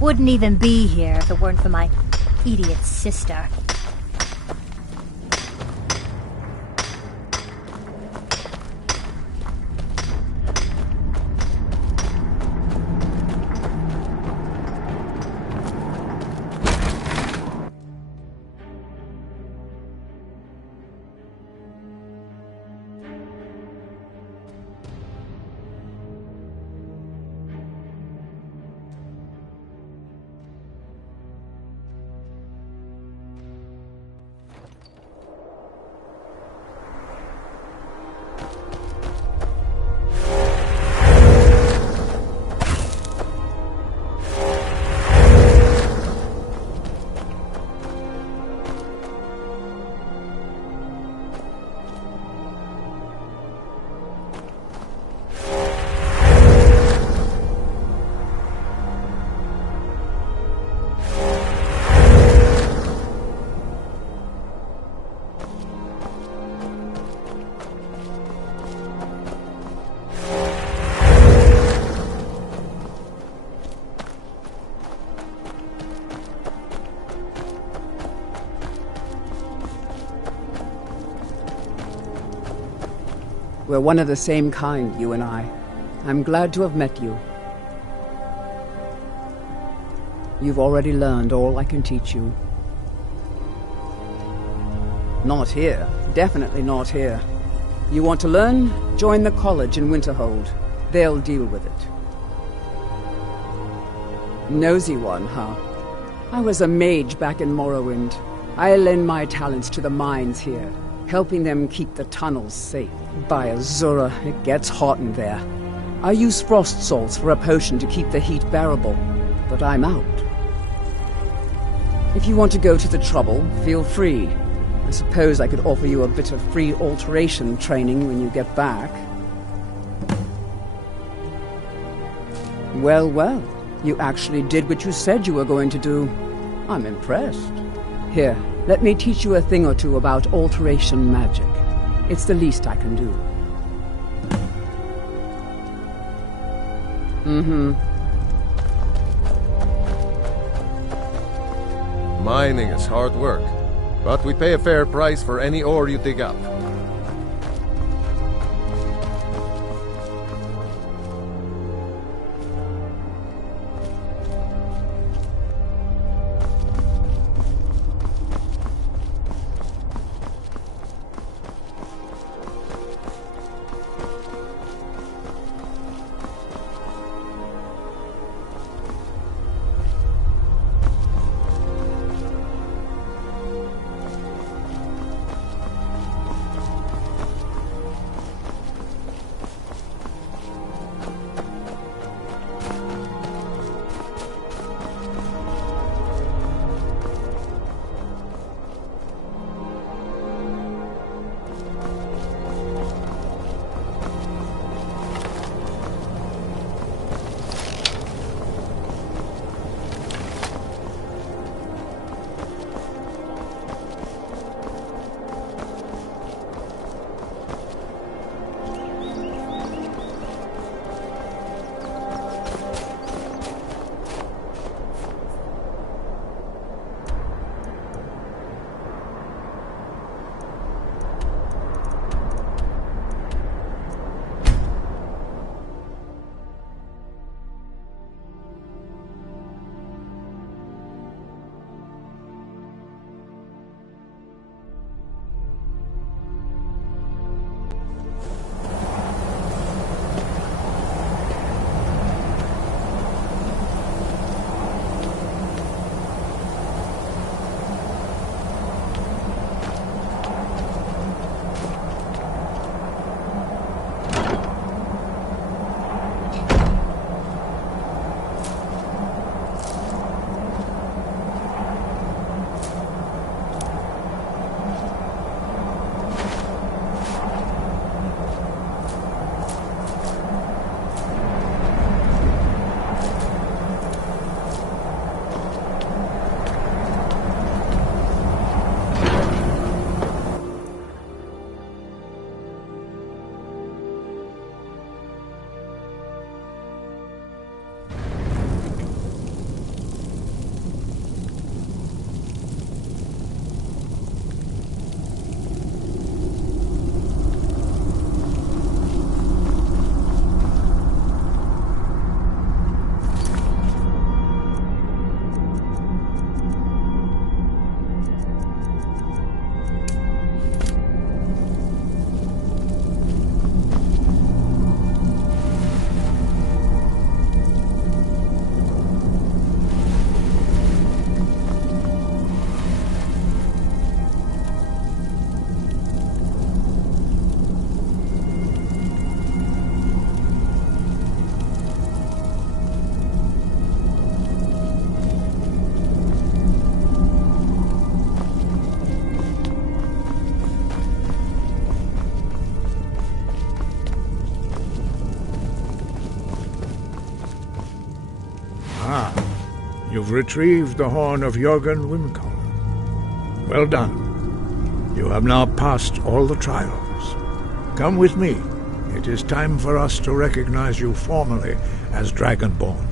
Wouldn't even be here if it weren't for my idiot sister. We're one of the same kind, you and I. I'm glad to have met you. You've already learned all I can teach you. Not here. Definitely not here. You want to learn? Join the college in Winterhold. They'll deal with it. Nosy one, huh? I was a mage back in Morrowind. I lend my talents to the mines here, helping them keep the tunnels safe. By Azura, it gets hot in there. I use frost salts for a potion to keep the heat bearable, but I'm out. If you want to go to the trouble, feel free. I suppose I could offer you a bit of free alteration training when you get back. Well, well. You actually did what you said you were going to do. I'm impressed. Here, let me teach you a thing or two about alteration magic. It's the least I can do. Mining is hard work, but we pay a fair price for any ore you dig up. You've retrieved the horn of Jörgen Wimkel. Well done. You have now passed all the trials. Come with me. It is time for us to recognize you formally as Dragonborn.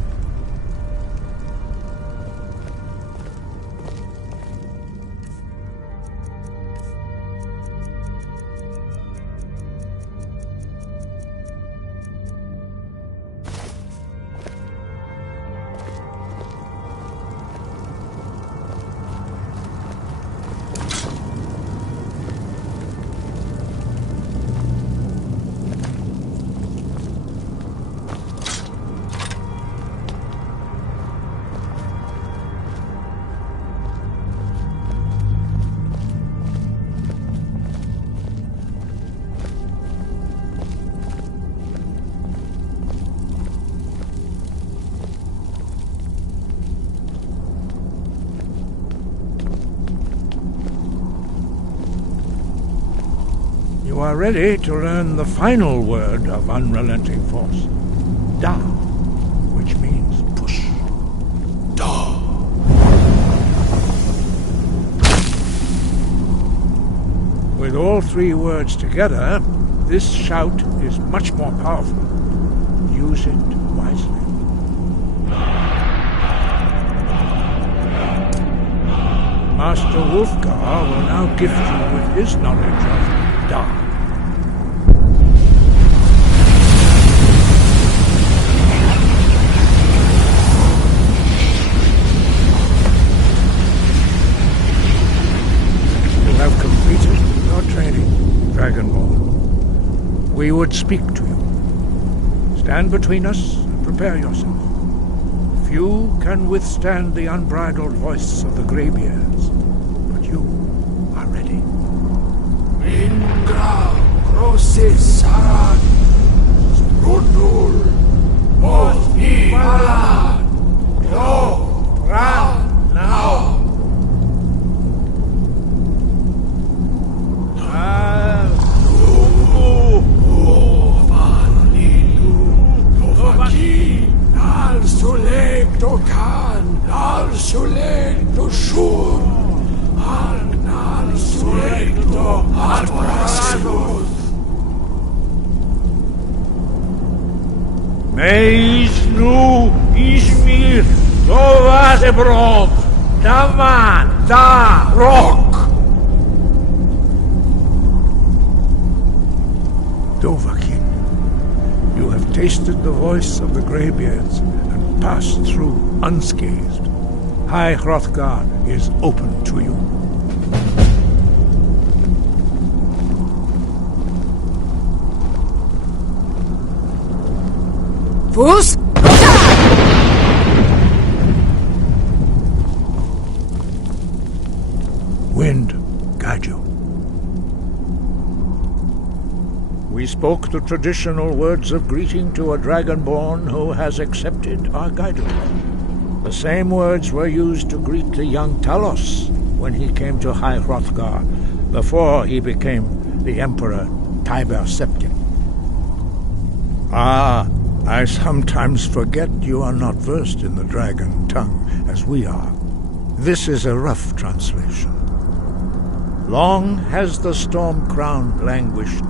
You are ready to learn the final word of unrelenting force. Da, which means push. Da. With all three words together, this shout is much more powerful. Use it wisely. Master Wolfgar will now gift you with his knowledge of Da. You have completed your training, Dragonborn. We would speak to you. Stand between us and prepare yourself. Few can withstand the unbridled voice of the Greybeards, but you are ready. Indra, Krosis, Saran, Strundul, Mothni, Balan, Klo, Ran, now. Suleg do kan, al suleg do shur, al suleg do adbrasibus. Meis nu Izmir, Dovazebrov, Daman, Da, Rock. Dovahkiin, you have tasted the voice of the Greybeards and passed through unscathed. High Hrothgar is open to you. Fus! Wind, guide you. We spoke the traditional words of greeting to a Dragonborn who has accepted our guidance. The same words were used to greet the young Talos when he came to High Hrothgar, before he became the Emperor Tiber Septim. Ah, I sometimes forget you are not versed in the dragon tongue as we are. This is a rough translation. Long has the storm crown languished,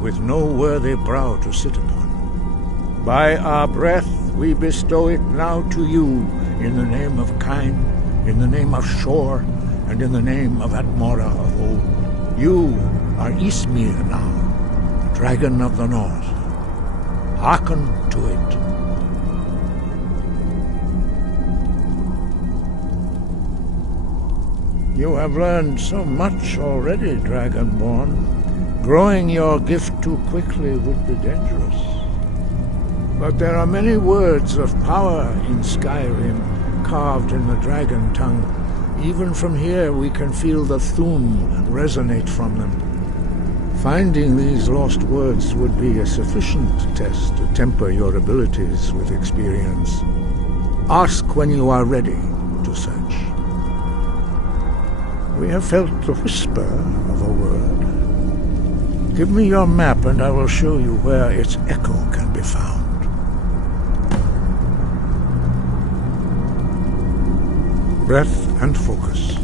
with no worthy brow to sit upon. By our breath we bestow it now to you, in the name of Kyne, in the name of Shor, and in the name of Admora of old. You are Ysmir now, the dragon of the north. Hearken to it. You have learned so much already, Dragonborn. Growing your gift too quickly would be dangerous. But there are many words of power in Skyrim, carved in the dragon tongue. Even from here we can feel the Thum resonate from them. Finding these lost words would be a sufficient test to temper your abilities with experience. Ask when you are ready to search. We have felt the whisper of a word. Give me your map and I will show you where its echo can be found. Breath and focus.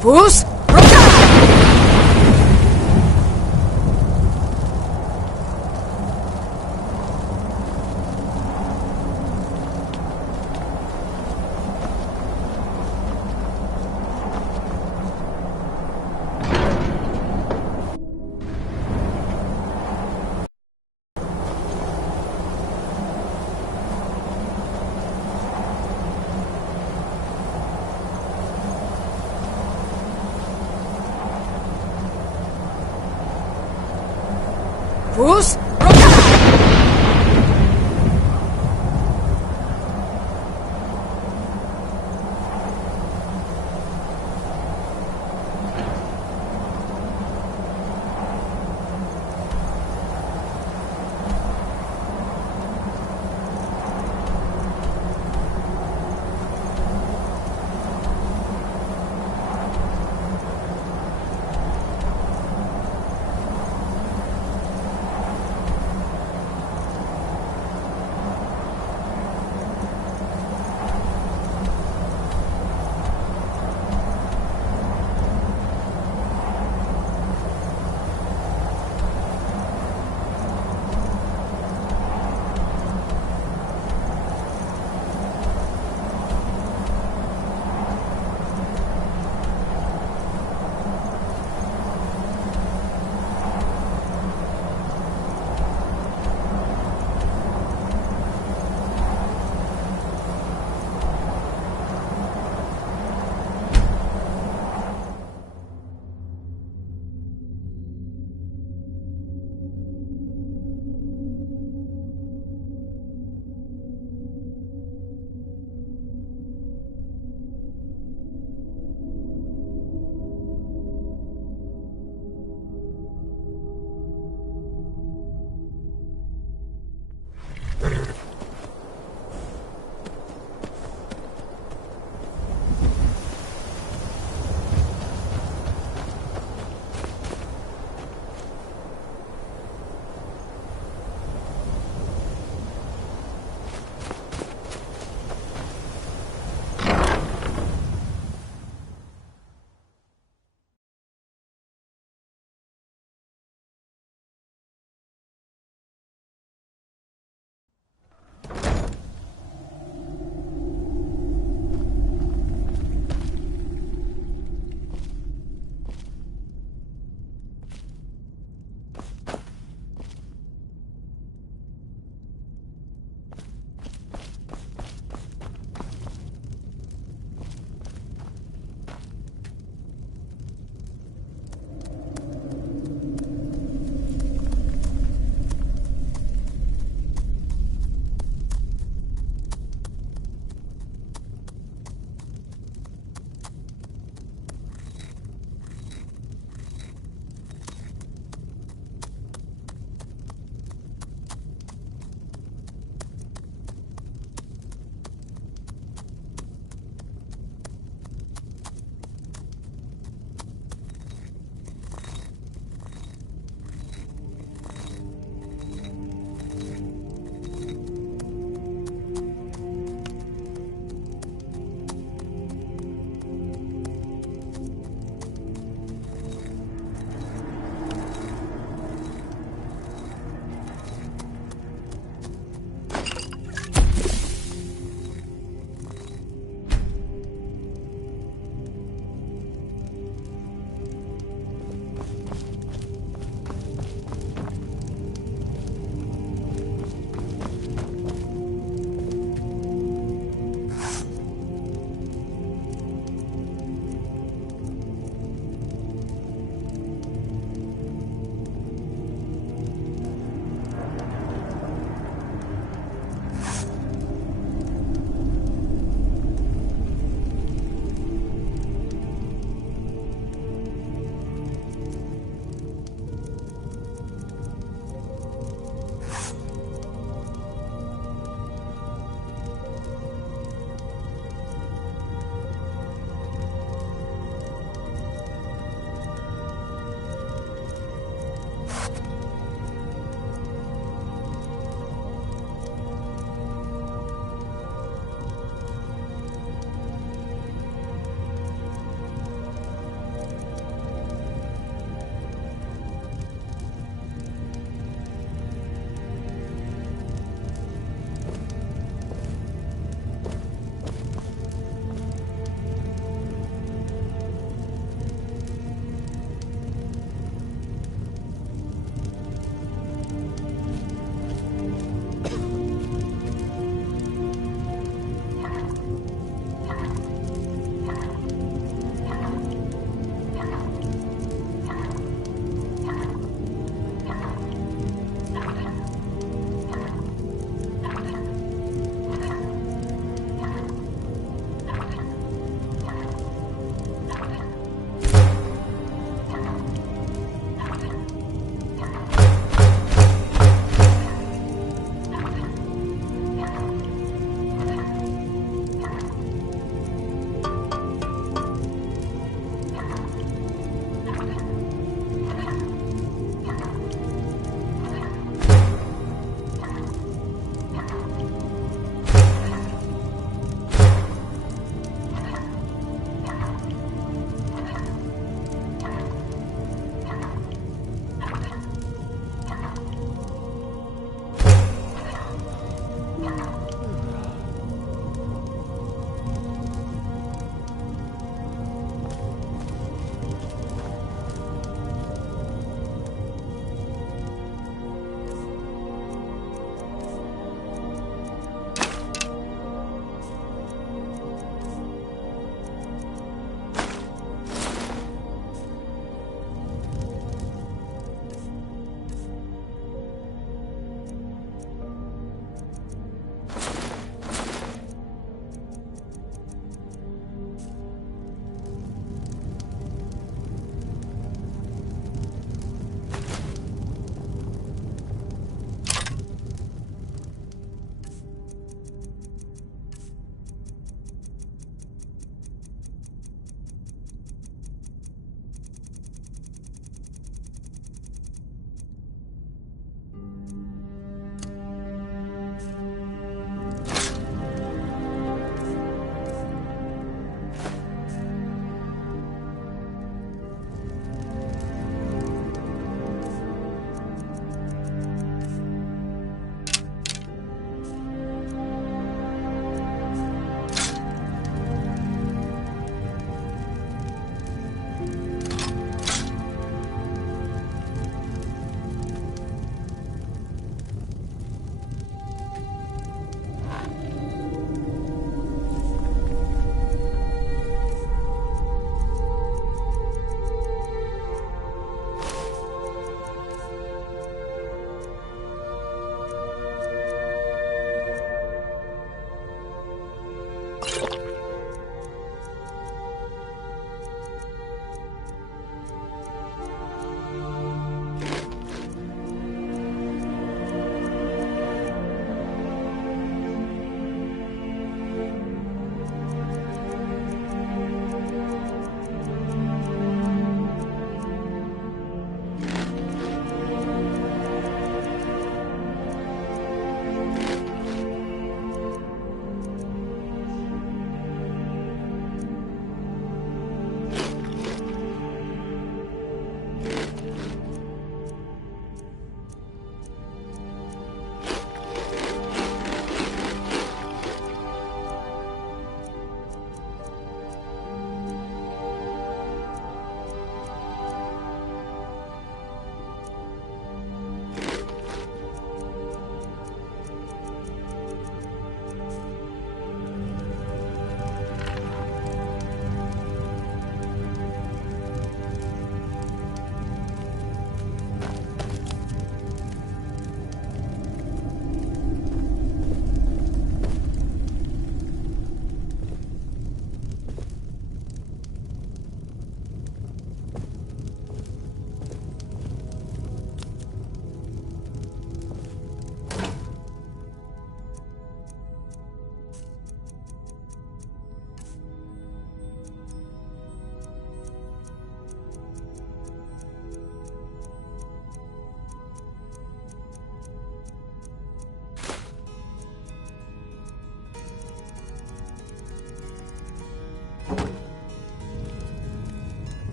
Fus! Fus!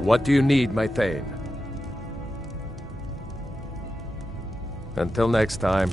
What do you need, my Thane? Until next time.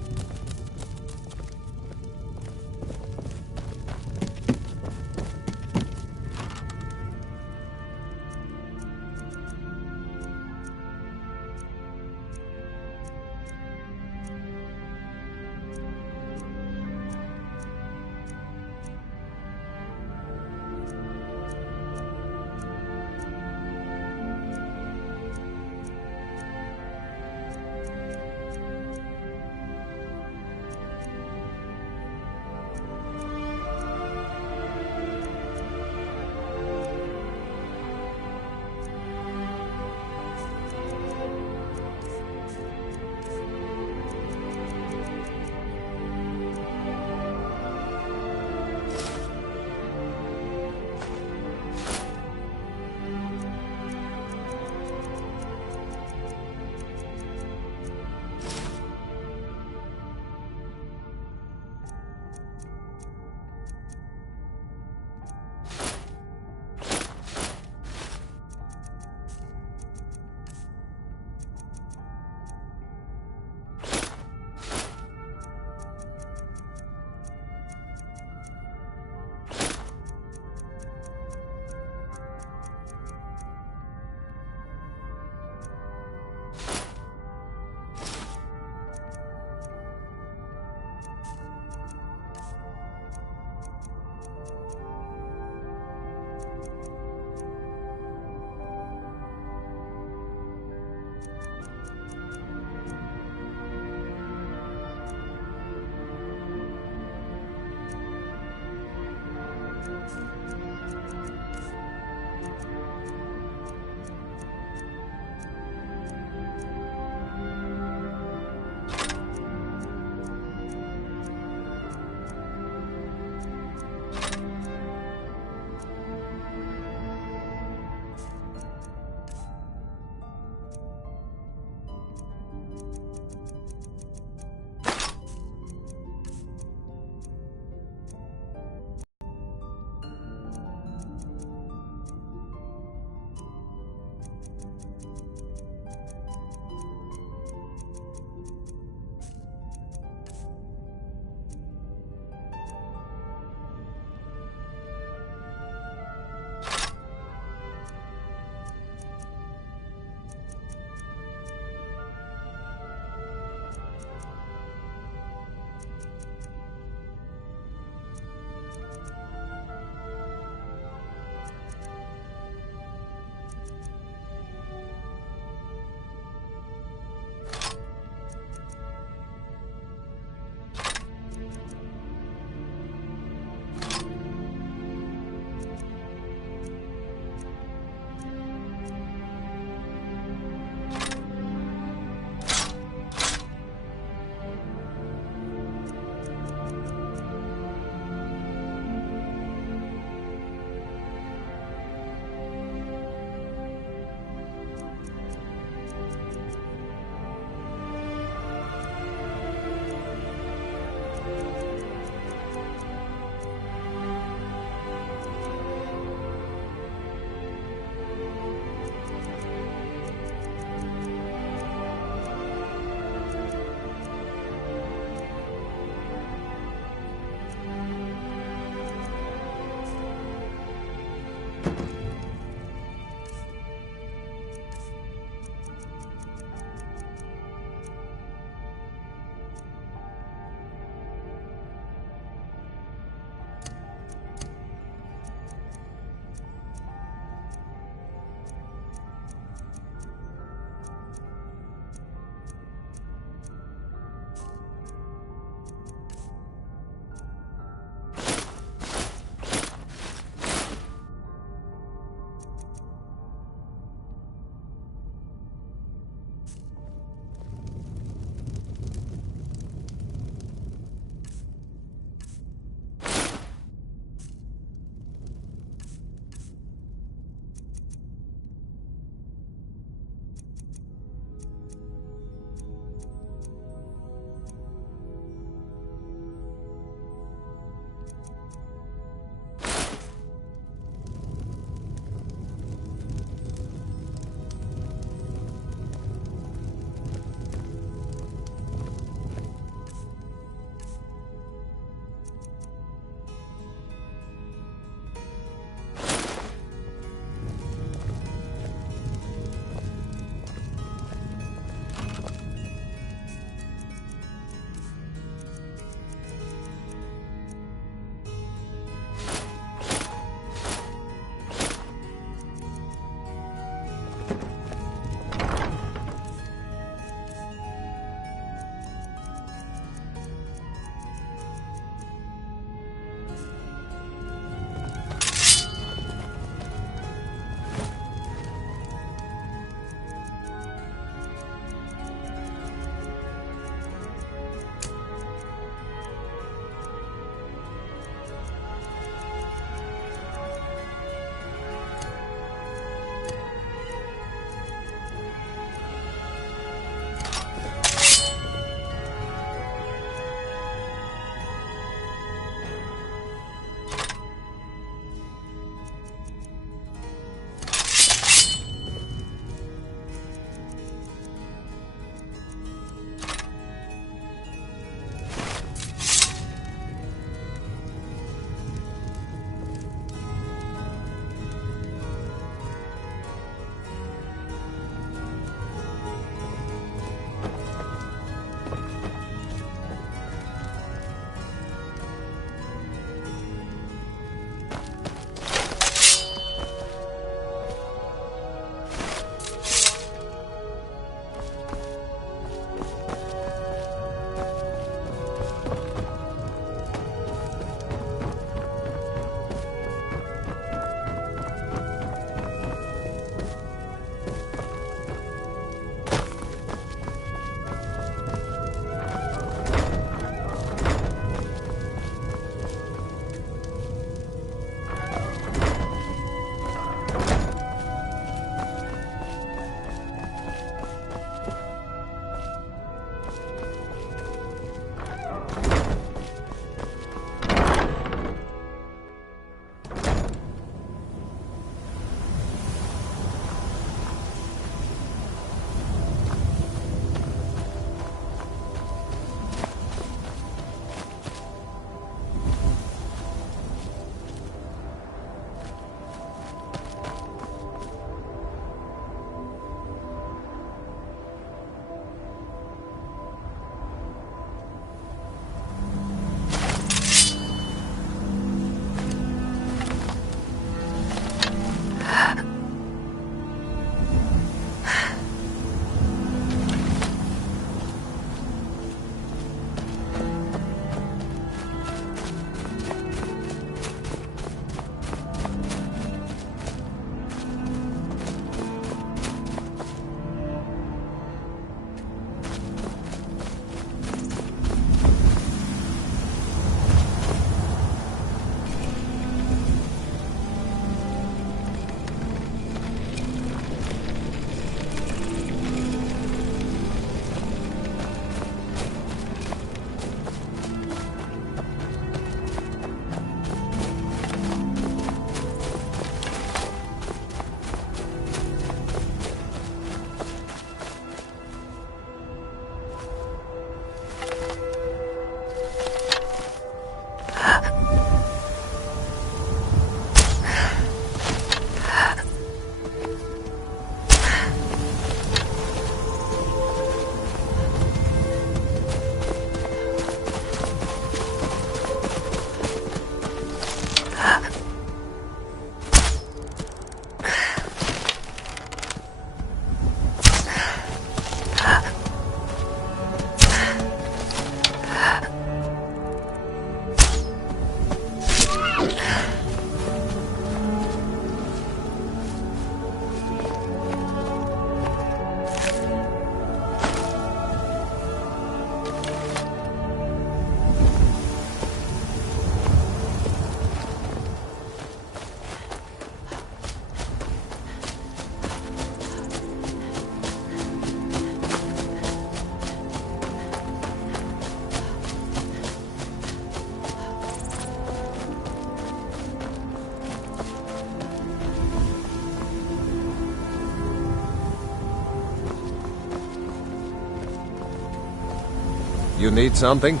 You need something?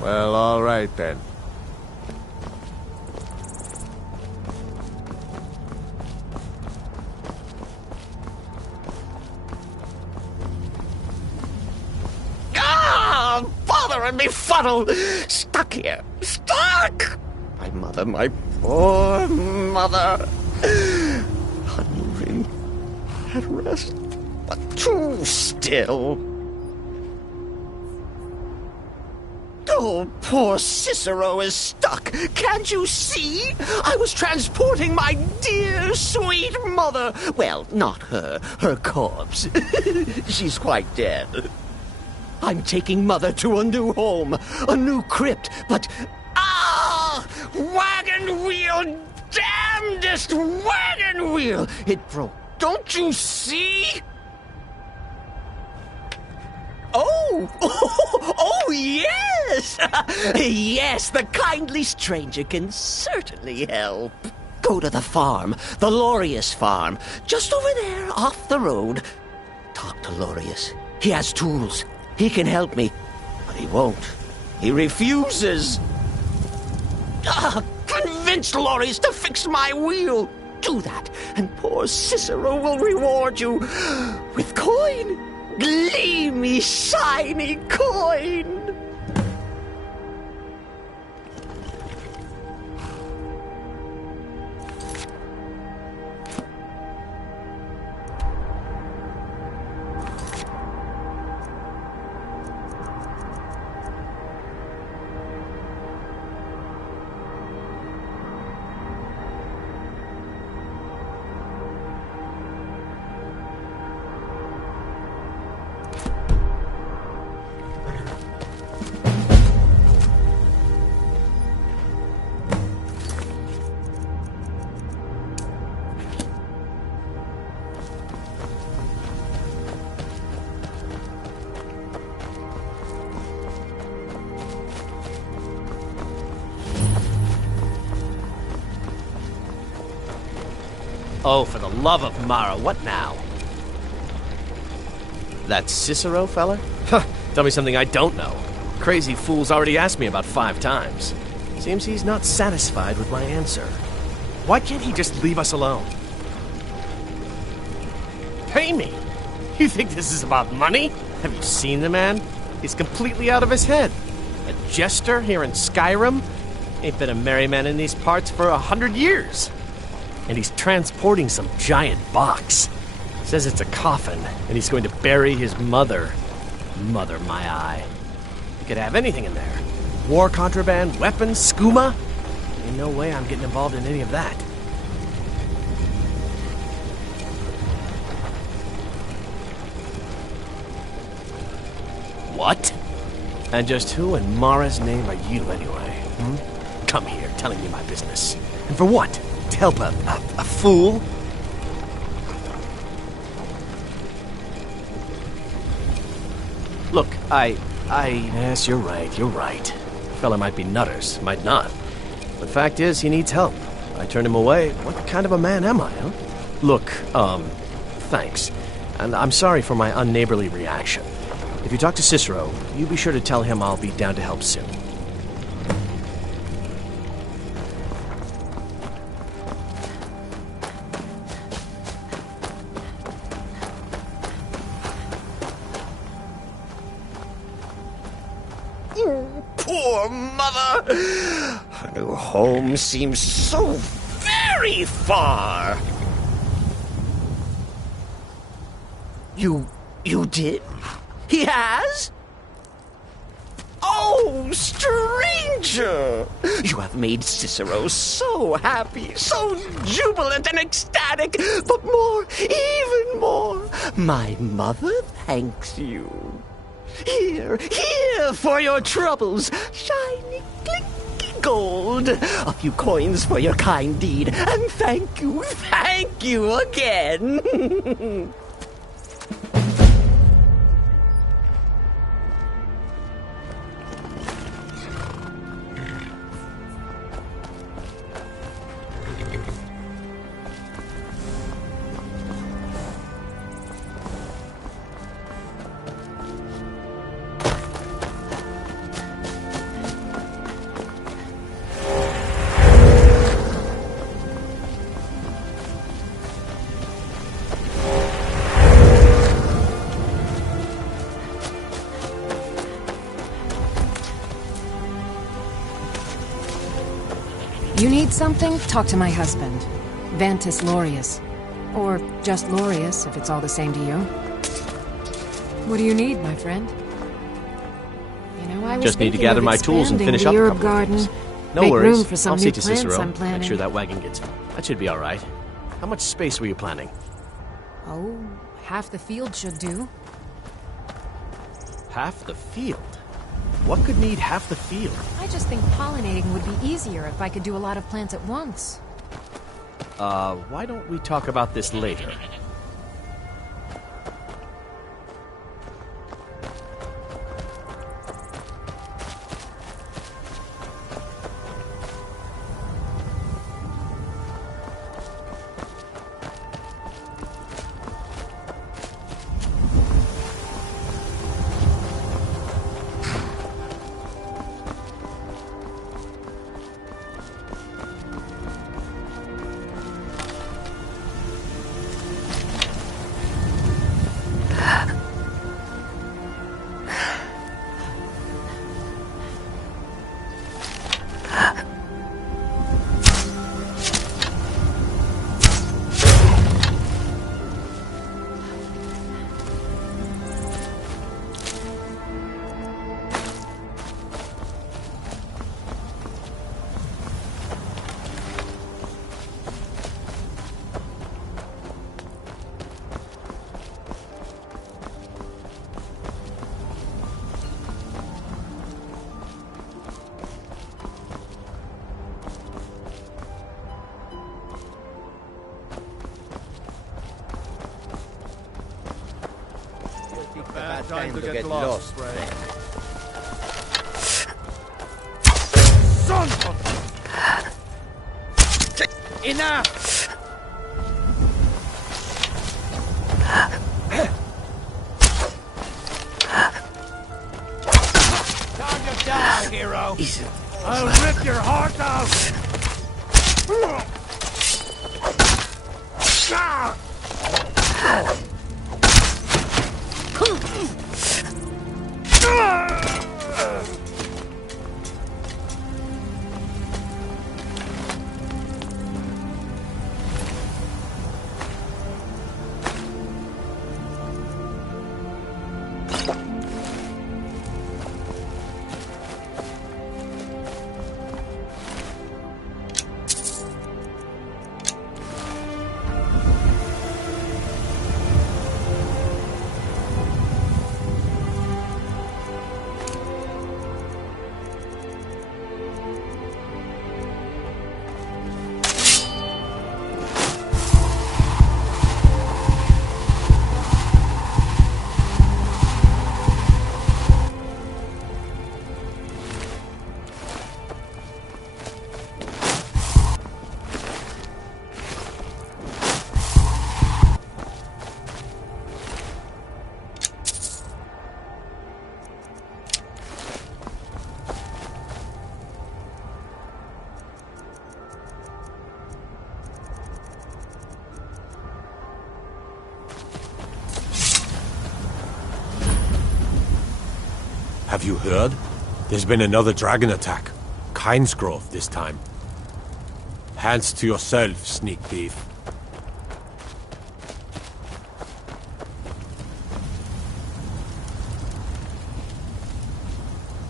Well, all right then. Ah! Bother and befuddled! Stuck here! Stuck! My mother, my poor mother! at rest, but too still. Oh, poor Cicero is stuck. Can't you see? I was transporting my dear, sweet mother. Well, not her. Her corpse. She's quite dead. I'm taking Mother to a new home, a new crypt, but... Ah! Wagon wheel! Damnedest wagon wheel! It broke. Don't you see? Oh, yes! Yes, the kindly stranger can certainly help. Go to the farm, the Lorius farm, just over there, off the road. Talk to Lorius. He has tools. He can help me, but he won't. He refuses. Convince Lorius to fix my wheel. Do that, and poor Cicero will reward you with coin. Gleamy, shiny coin! Oh, for the love of Mara, what now? That Cicero fella? Huh, tell me something I don't know. Crazy fool's already asked me about 5 times. Seems he's not satisfied with my answer. Why can't he just leave us alone? Pay me? You think this is about money? Have you seen the man? He's completely out of his head. A jester here in Skyrim? Ain't been a merry man in these parts for 100 years. And he's transporting some giant box. Says it's a coffin, and he's going to bury his mother. Mother, my eye. You could have anything in there. War contraband, weapons, skooma. Ain't no way I'm getting involved in any of that. What? And just who in Mara's name are you, anyway? Come here, telling me my business. And for what? To help a fool? Look, Yes, you're right. Fella might be nutters, might not. The fact is, he needs help. I turned him away. What kind of a man am I, huh? Look, thanks. And I'm sorry for my unneighborly reaction. If you talk to Cicero, you be sure to tell him I'll be down to help soon. Poor mother! Her new home seems so very far. You did? He has? Oh, stranger! You have made Cicero so happy, so jubilant and ecstatic, but more, even more, my mother thanks you. Here for your troubles, shiny, clinky gold. A few coins for your kind deed, and thank you again. You need something? Talk to my husband, Vantus Lorius. Or just Lorius, if it's all the same to you. What do you need, my friend? You know, I was Just need to thinking gather of my tools and expanding finish the up a herb couple garden. of things. No Make worries. room for some I'll new see to plants Cicero. I'm planting. Make sure that wagon gets... That should be all right. How much space were you planning? Oh, half the field should do. Half the field? What could need half the field? I just think pollinating would be easier if I could do a lot of plants at once. Why don't we talk about this later? Bad time to get lost, Ray. Son of... Enough! Time to die, hero! I'll rip your heart out! Have you heard? There's been another dragon attack. Kynesgrove this time. Hands to yourself, sneak thief.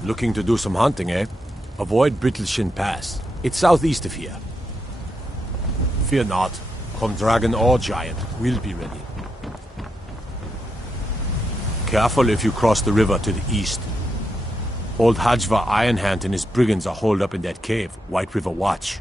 Looking to do some hunting, eh? Avoid Brittleshin Pass. It's southeast of here. Fear not. Come dragon or giant, we'll be ready. Careful if you cross the river to the east. Old Hajva Ironhand and his brigands are holed up in that cave, White River Watch.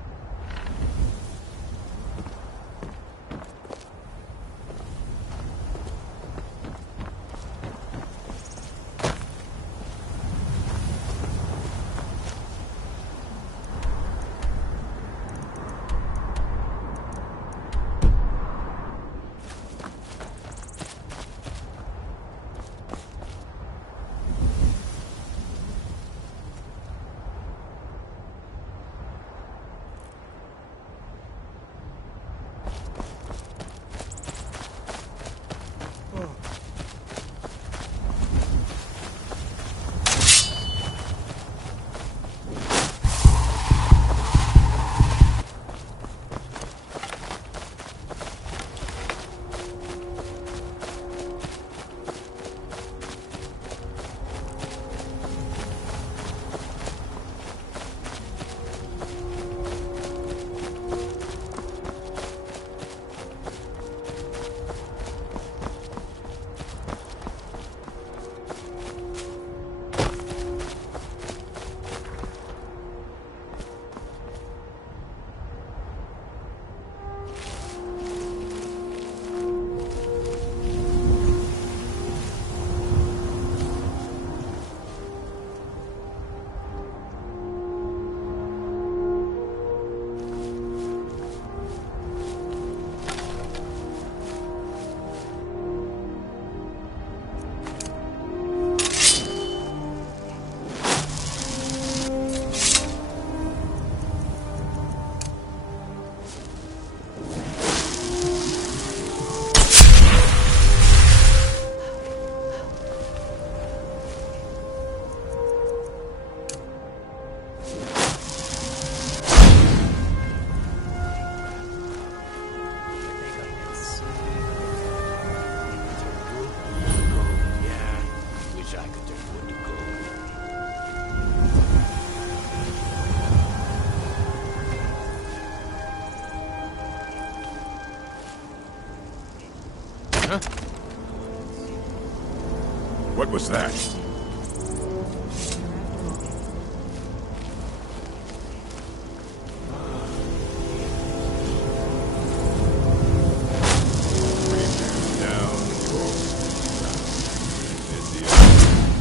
Huh? What was that?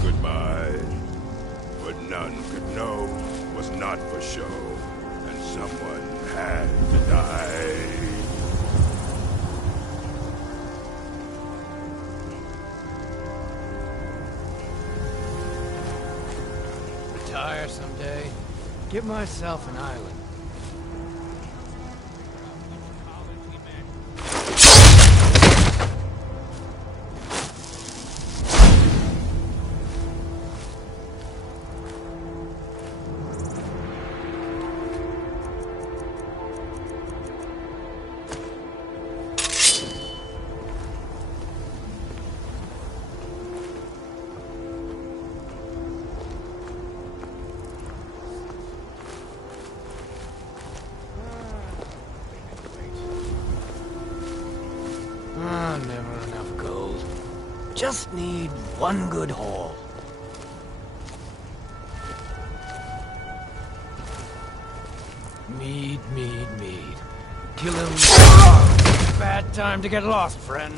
Goodbye. What none could know was not for show, and someone had to die. Retire someday. Give myself an island. Never enough gold. Just need one good haul. Mead. Kill him. Bad time to get lost, friend.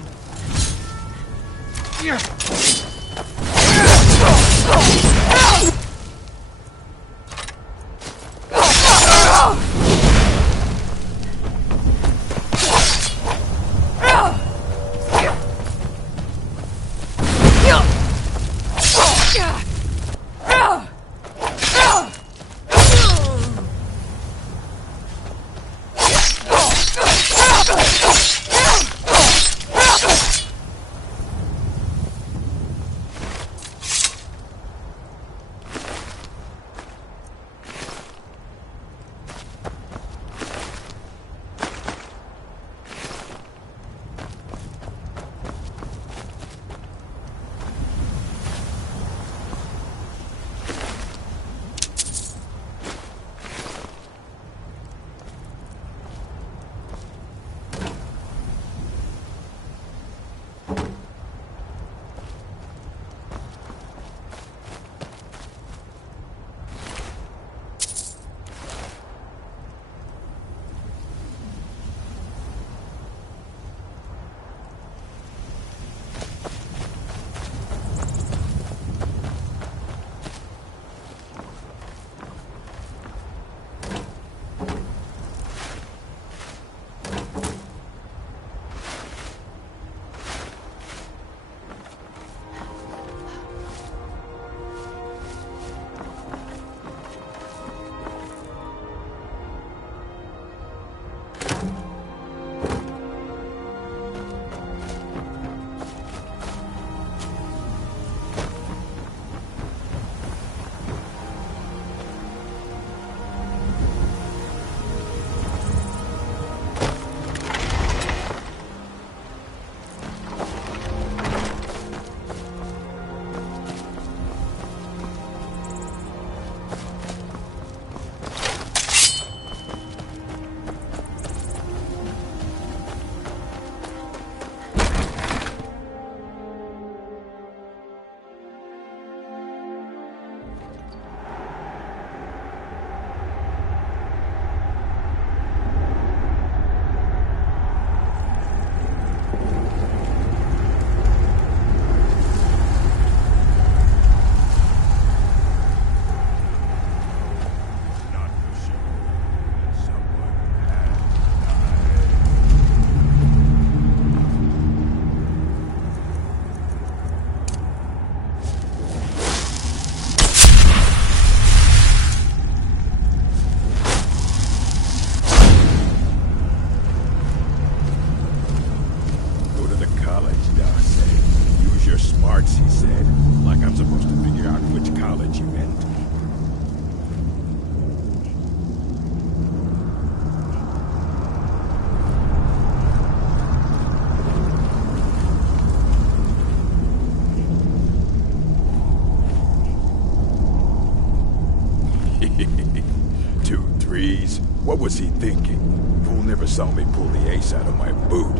What was he thinking? Fool never saw me pull the ace out of my boot.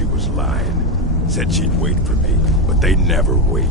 she was lying. Said she'd wait for me, but they never wait.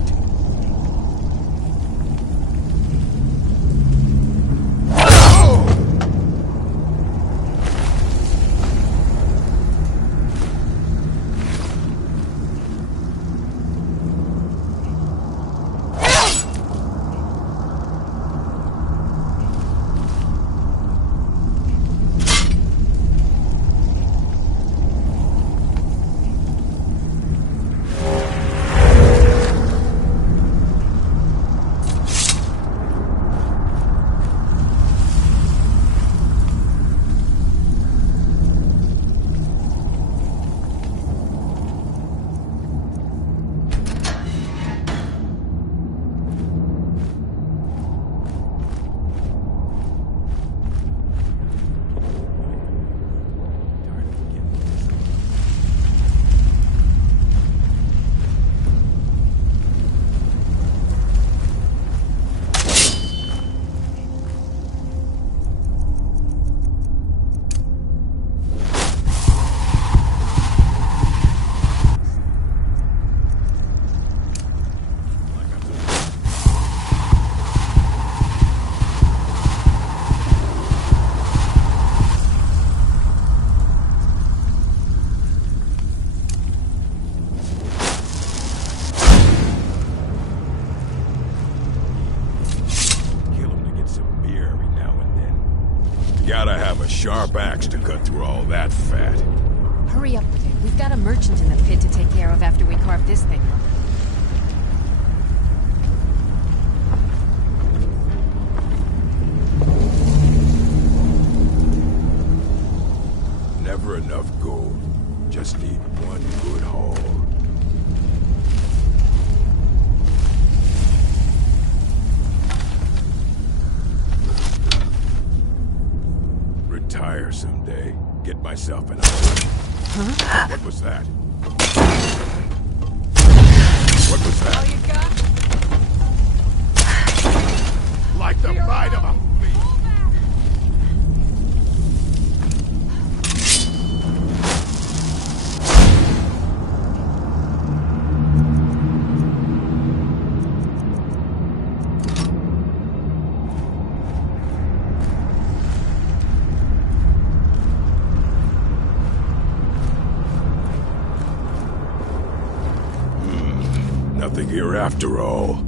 Gotta have a sharp axe to cut through all that fat. Hurry up with it. We've got a merchant in the pit to take care of after we carve this thing up. Never enough gold. Just need one good haul. Retire someday. Get myself an Huh? What was that? What was that? All you got? Like the bite of a nothing here after all.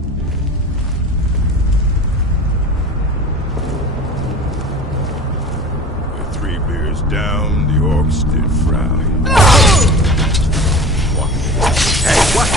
With 3 beers down, the orcs did frown. What? Hey, what?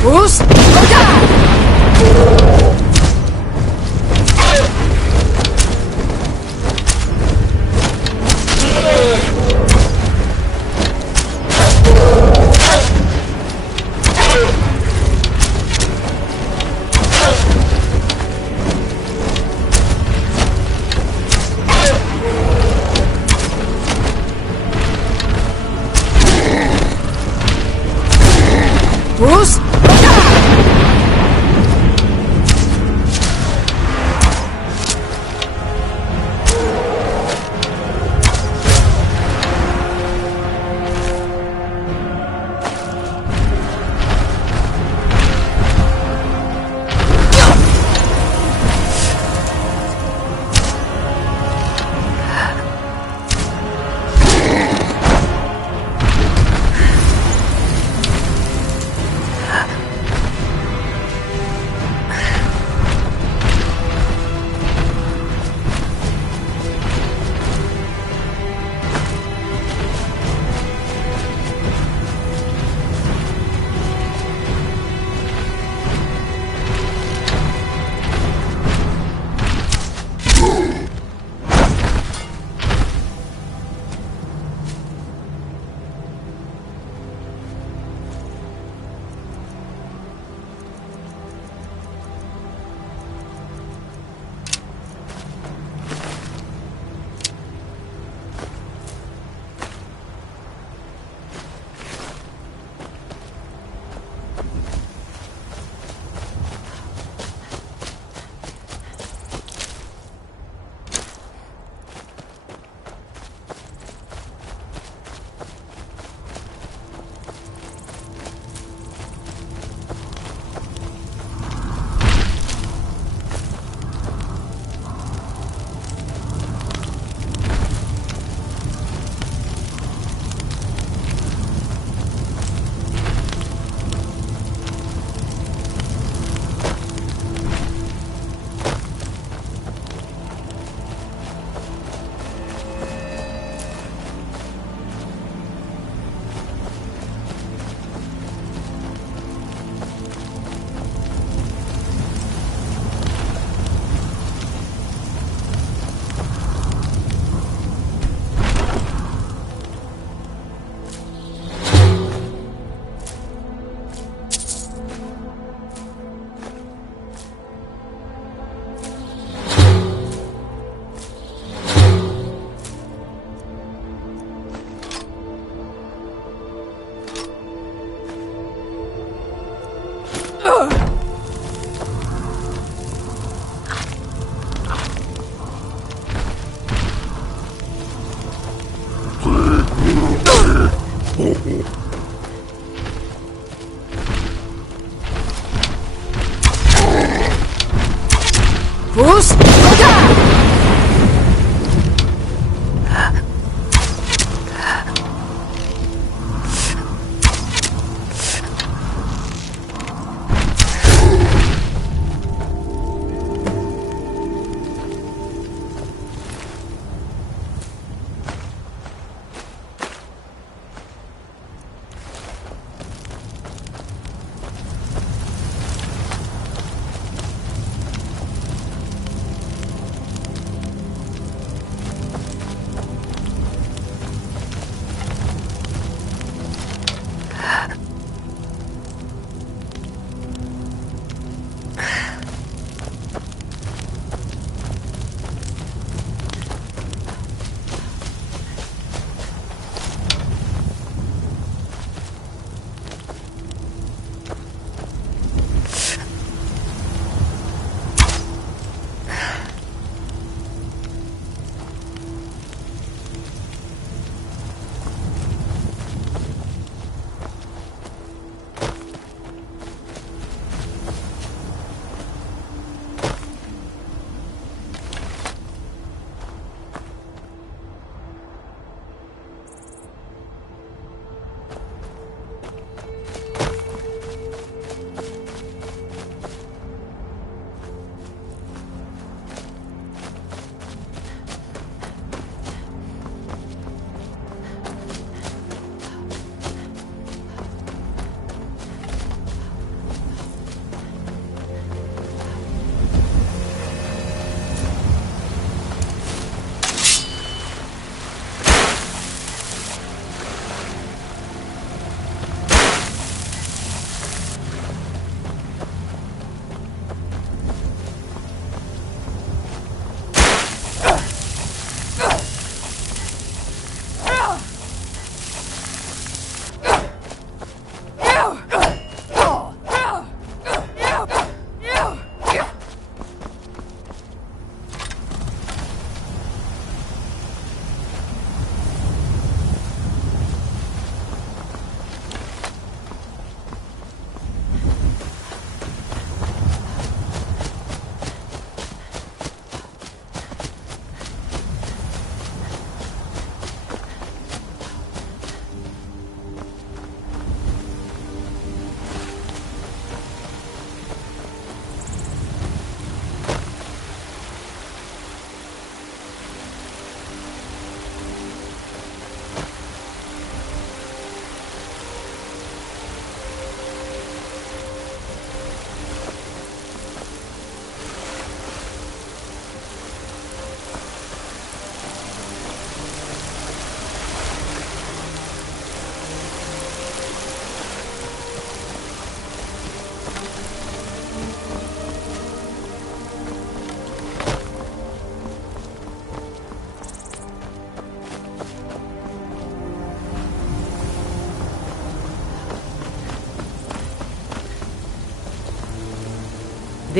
Bruce, look out! Bruce, look out!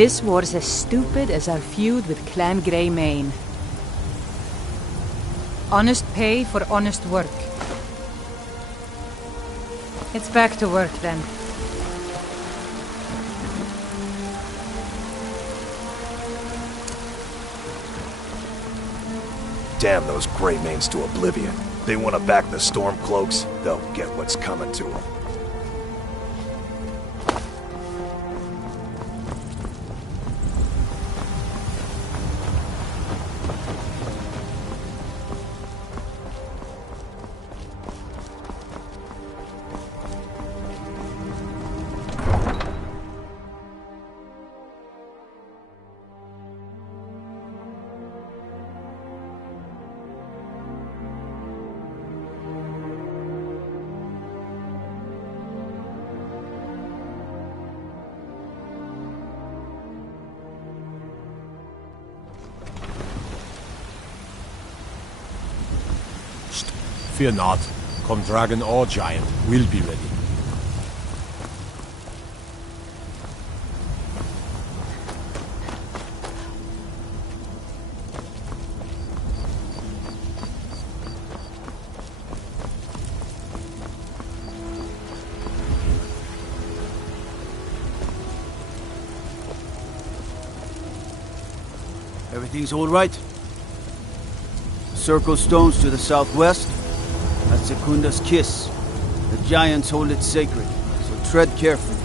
This war's as stupid as our feud with Clan Greymane. Honest pay for honest work. It's back to work then. Damn those Greymanes to oblivion. They want to back the Stormcloaks, they'll get what's coming to them. Fear not. Come dragon or giant, we'll be ready. Everything's all right? Circle stones to the southwest. That's Secunda's kiss. The giants hold it sacred, so tread carefully.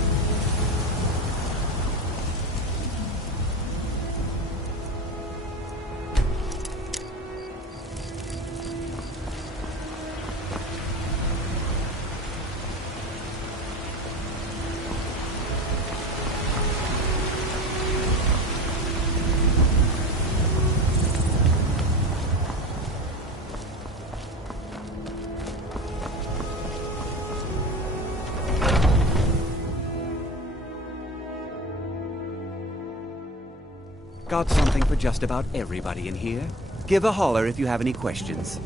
Got something for just about everybody in here. Give a holler if you have any questions.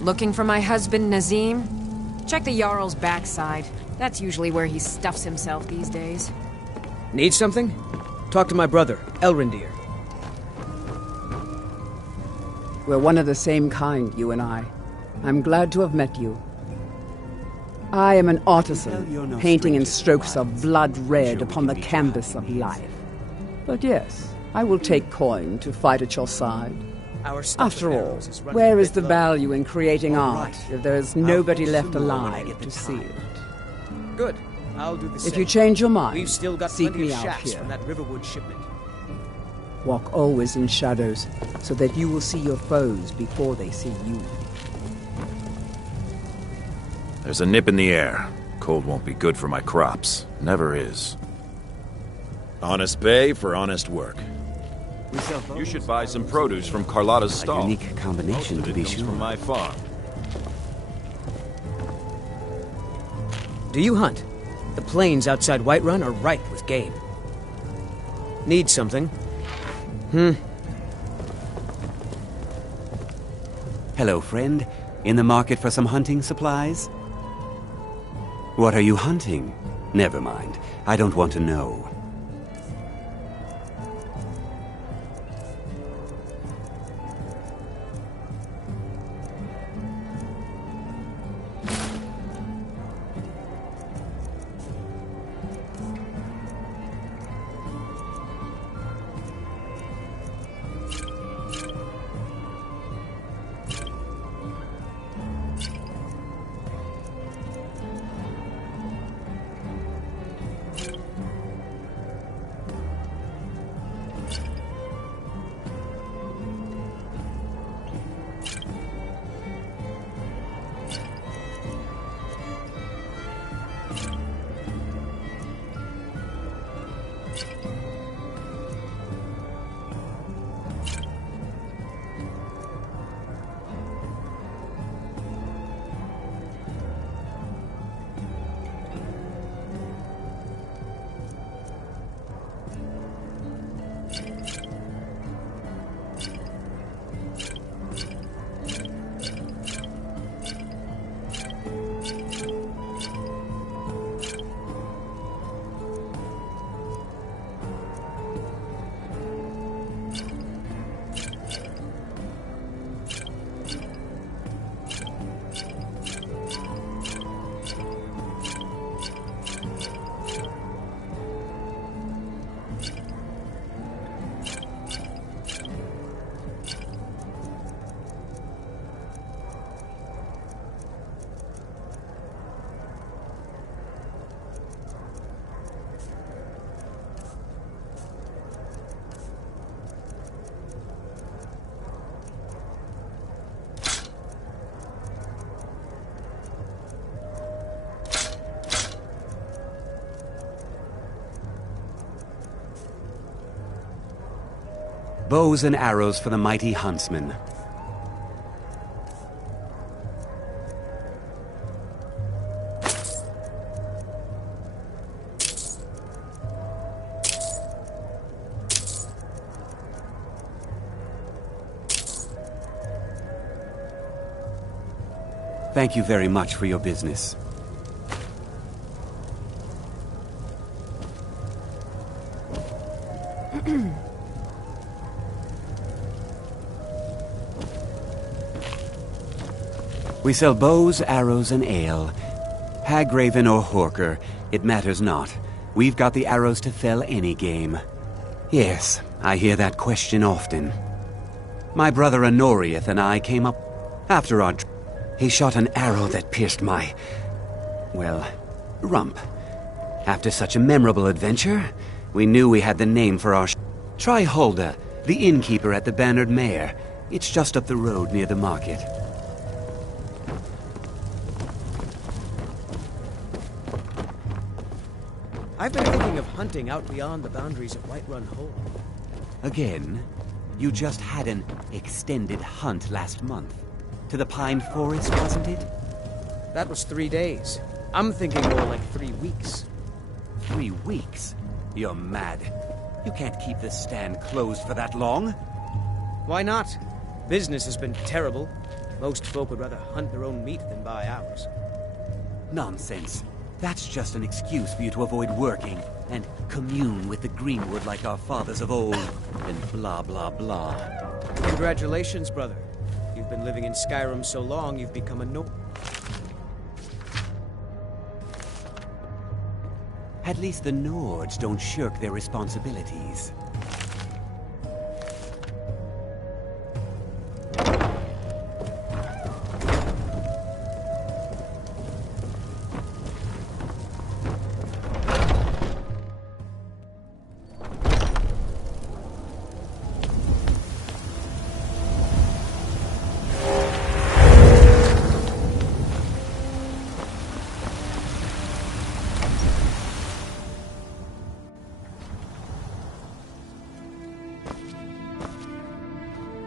Looking for my husband, Nazim? Check the Jarl's backside. That's usually where he stuffs himself these days. Need something? Talk to my brother, Elrendir. We're one of the same kind, you and I. I'm glad to have met you. I am an artisan, painting in strokes of blood red upon the canvas of life. But yes, I will take coin to fight at your side. After all, where is the value in creating art if there is nobody left alive to see it? Good. I'll do the same. If you change your mind, We've still got seek plenty me of out shafts here. from that Riverwood shipment. Walk always in shadows, so that you will see your foes before they see you. There's a nip in the air. Cold won't be good for my crops. Never is. Honest pay for honest work. You should buy some produce from Carlotta's stall. A unique combination, to be Most of it sure. comes from my farm. Do you hunt? The plains outside Whiterun are ripe with game. Need something? Hello, friend. In the market for some hunting supplies? What are you hunting? Never mind. I don't want to know. Bows and arrows for the mighty huntsman. Thank you very much for your business. We sell bows, arrows, and ale. Hagraven or Horker, it matters not. We've got the arrows to fell any game. Yes, I hear that question often. My brother Honoriath and I came up after our... He shot an arrow that pierced my... well, rump. After such a memorable adventure, we knew we had the name for our... Try Hulda, the innkeeper at the Bannered Mare. It's just up the road near the market. I've been thinking of hunting out beyond the boundaries of Whiterun Hole. Again? You just had an extended hunt last month. To the Pine Forest, wasn't it? That was 3 days. I'm thinking more like 3 weeks. 3 weeks? You're mad. You can't keep this stand closed for that long. Why not? Business has been terrible. Most folk would rather hunt their own meat than buy ours. Nonsense. That's just an excuse for you to avoid working and commune with the greenwood like our fathers of old, and blah blah blah. Congratulations, brother. You've been living in Skyrim so long, you've become a Nord. At least the Nords don't shirk their responsibilities.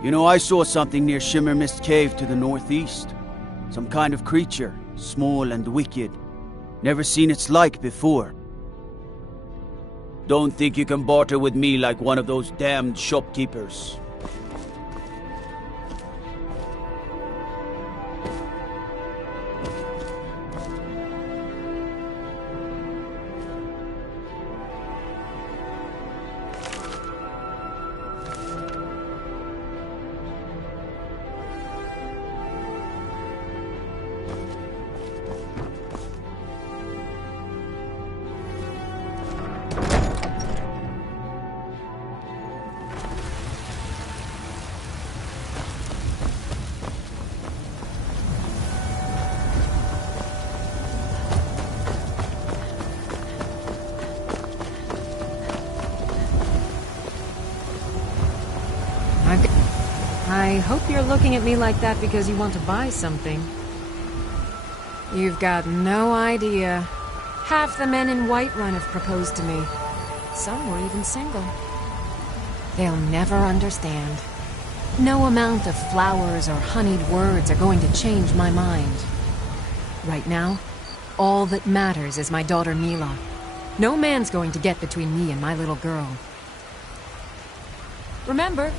You know, I saw something near Shimmer Mist Cave to the northeast. Some kind of creature, small and wicked. Never seen its like before. Don't think you can barter with me like one of those damned shopkeepers. I hope you're looking at me like that because you want to buy something. You've got no idea. Half the men in Whiterun have proposed to me. Some were even single. They'll never understand. No amount of flowers or honeyed words are going to change my mind. Right now, all that matters is my daughter Mila. No man's going to get between me and my little girl. Remember,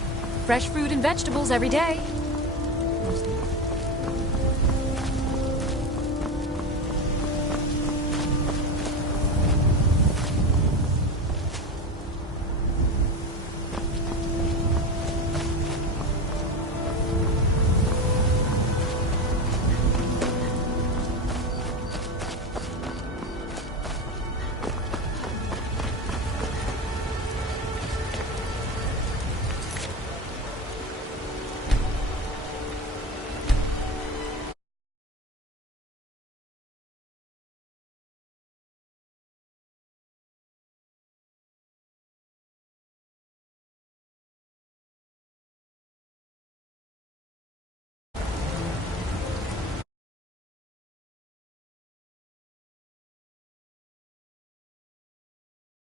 fresh fruit and vegetables every day.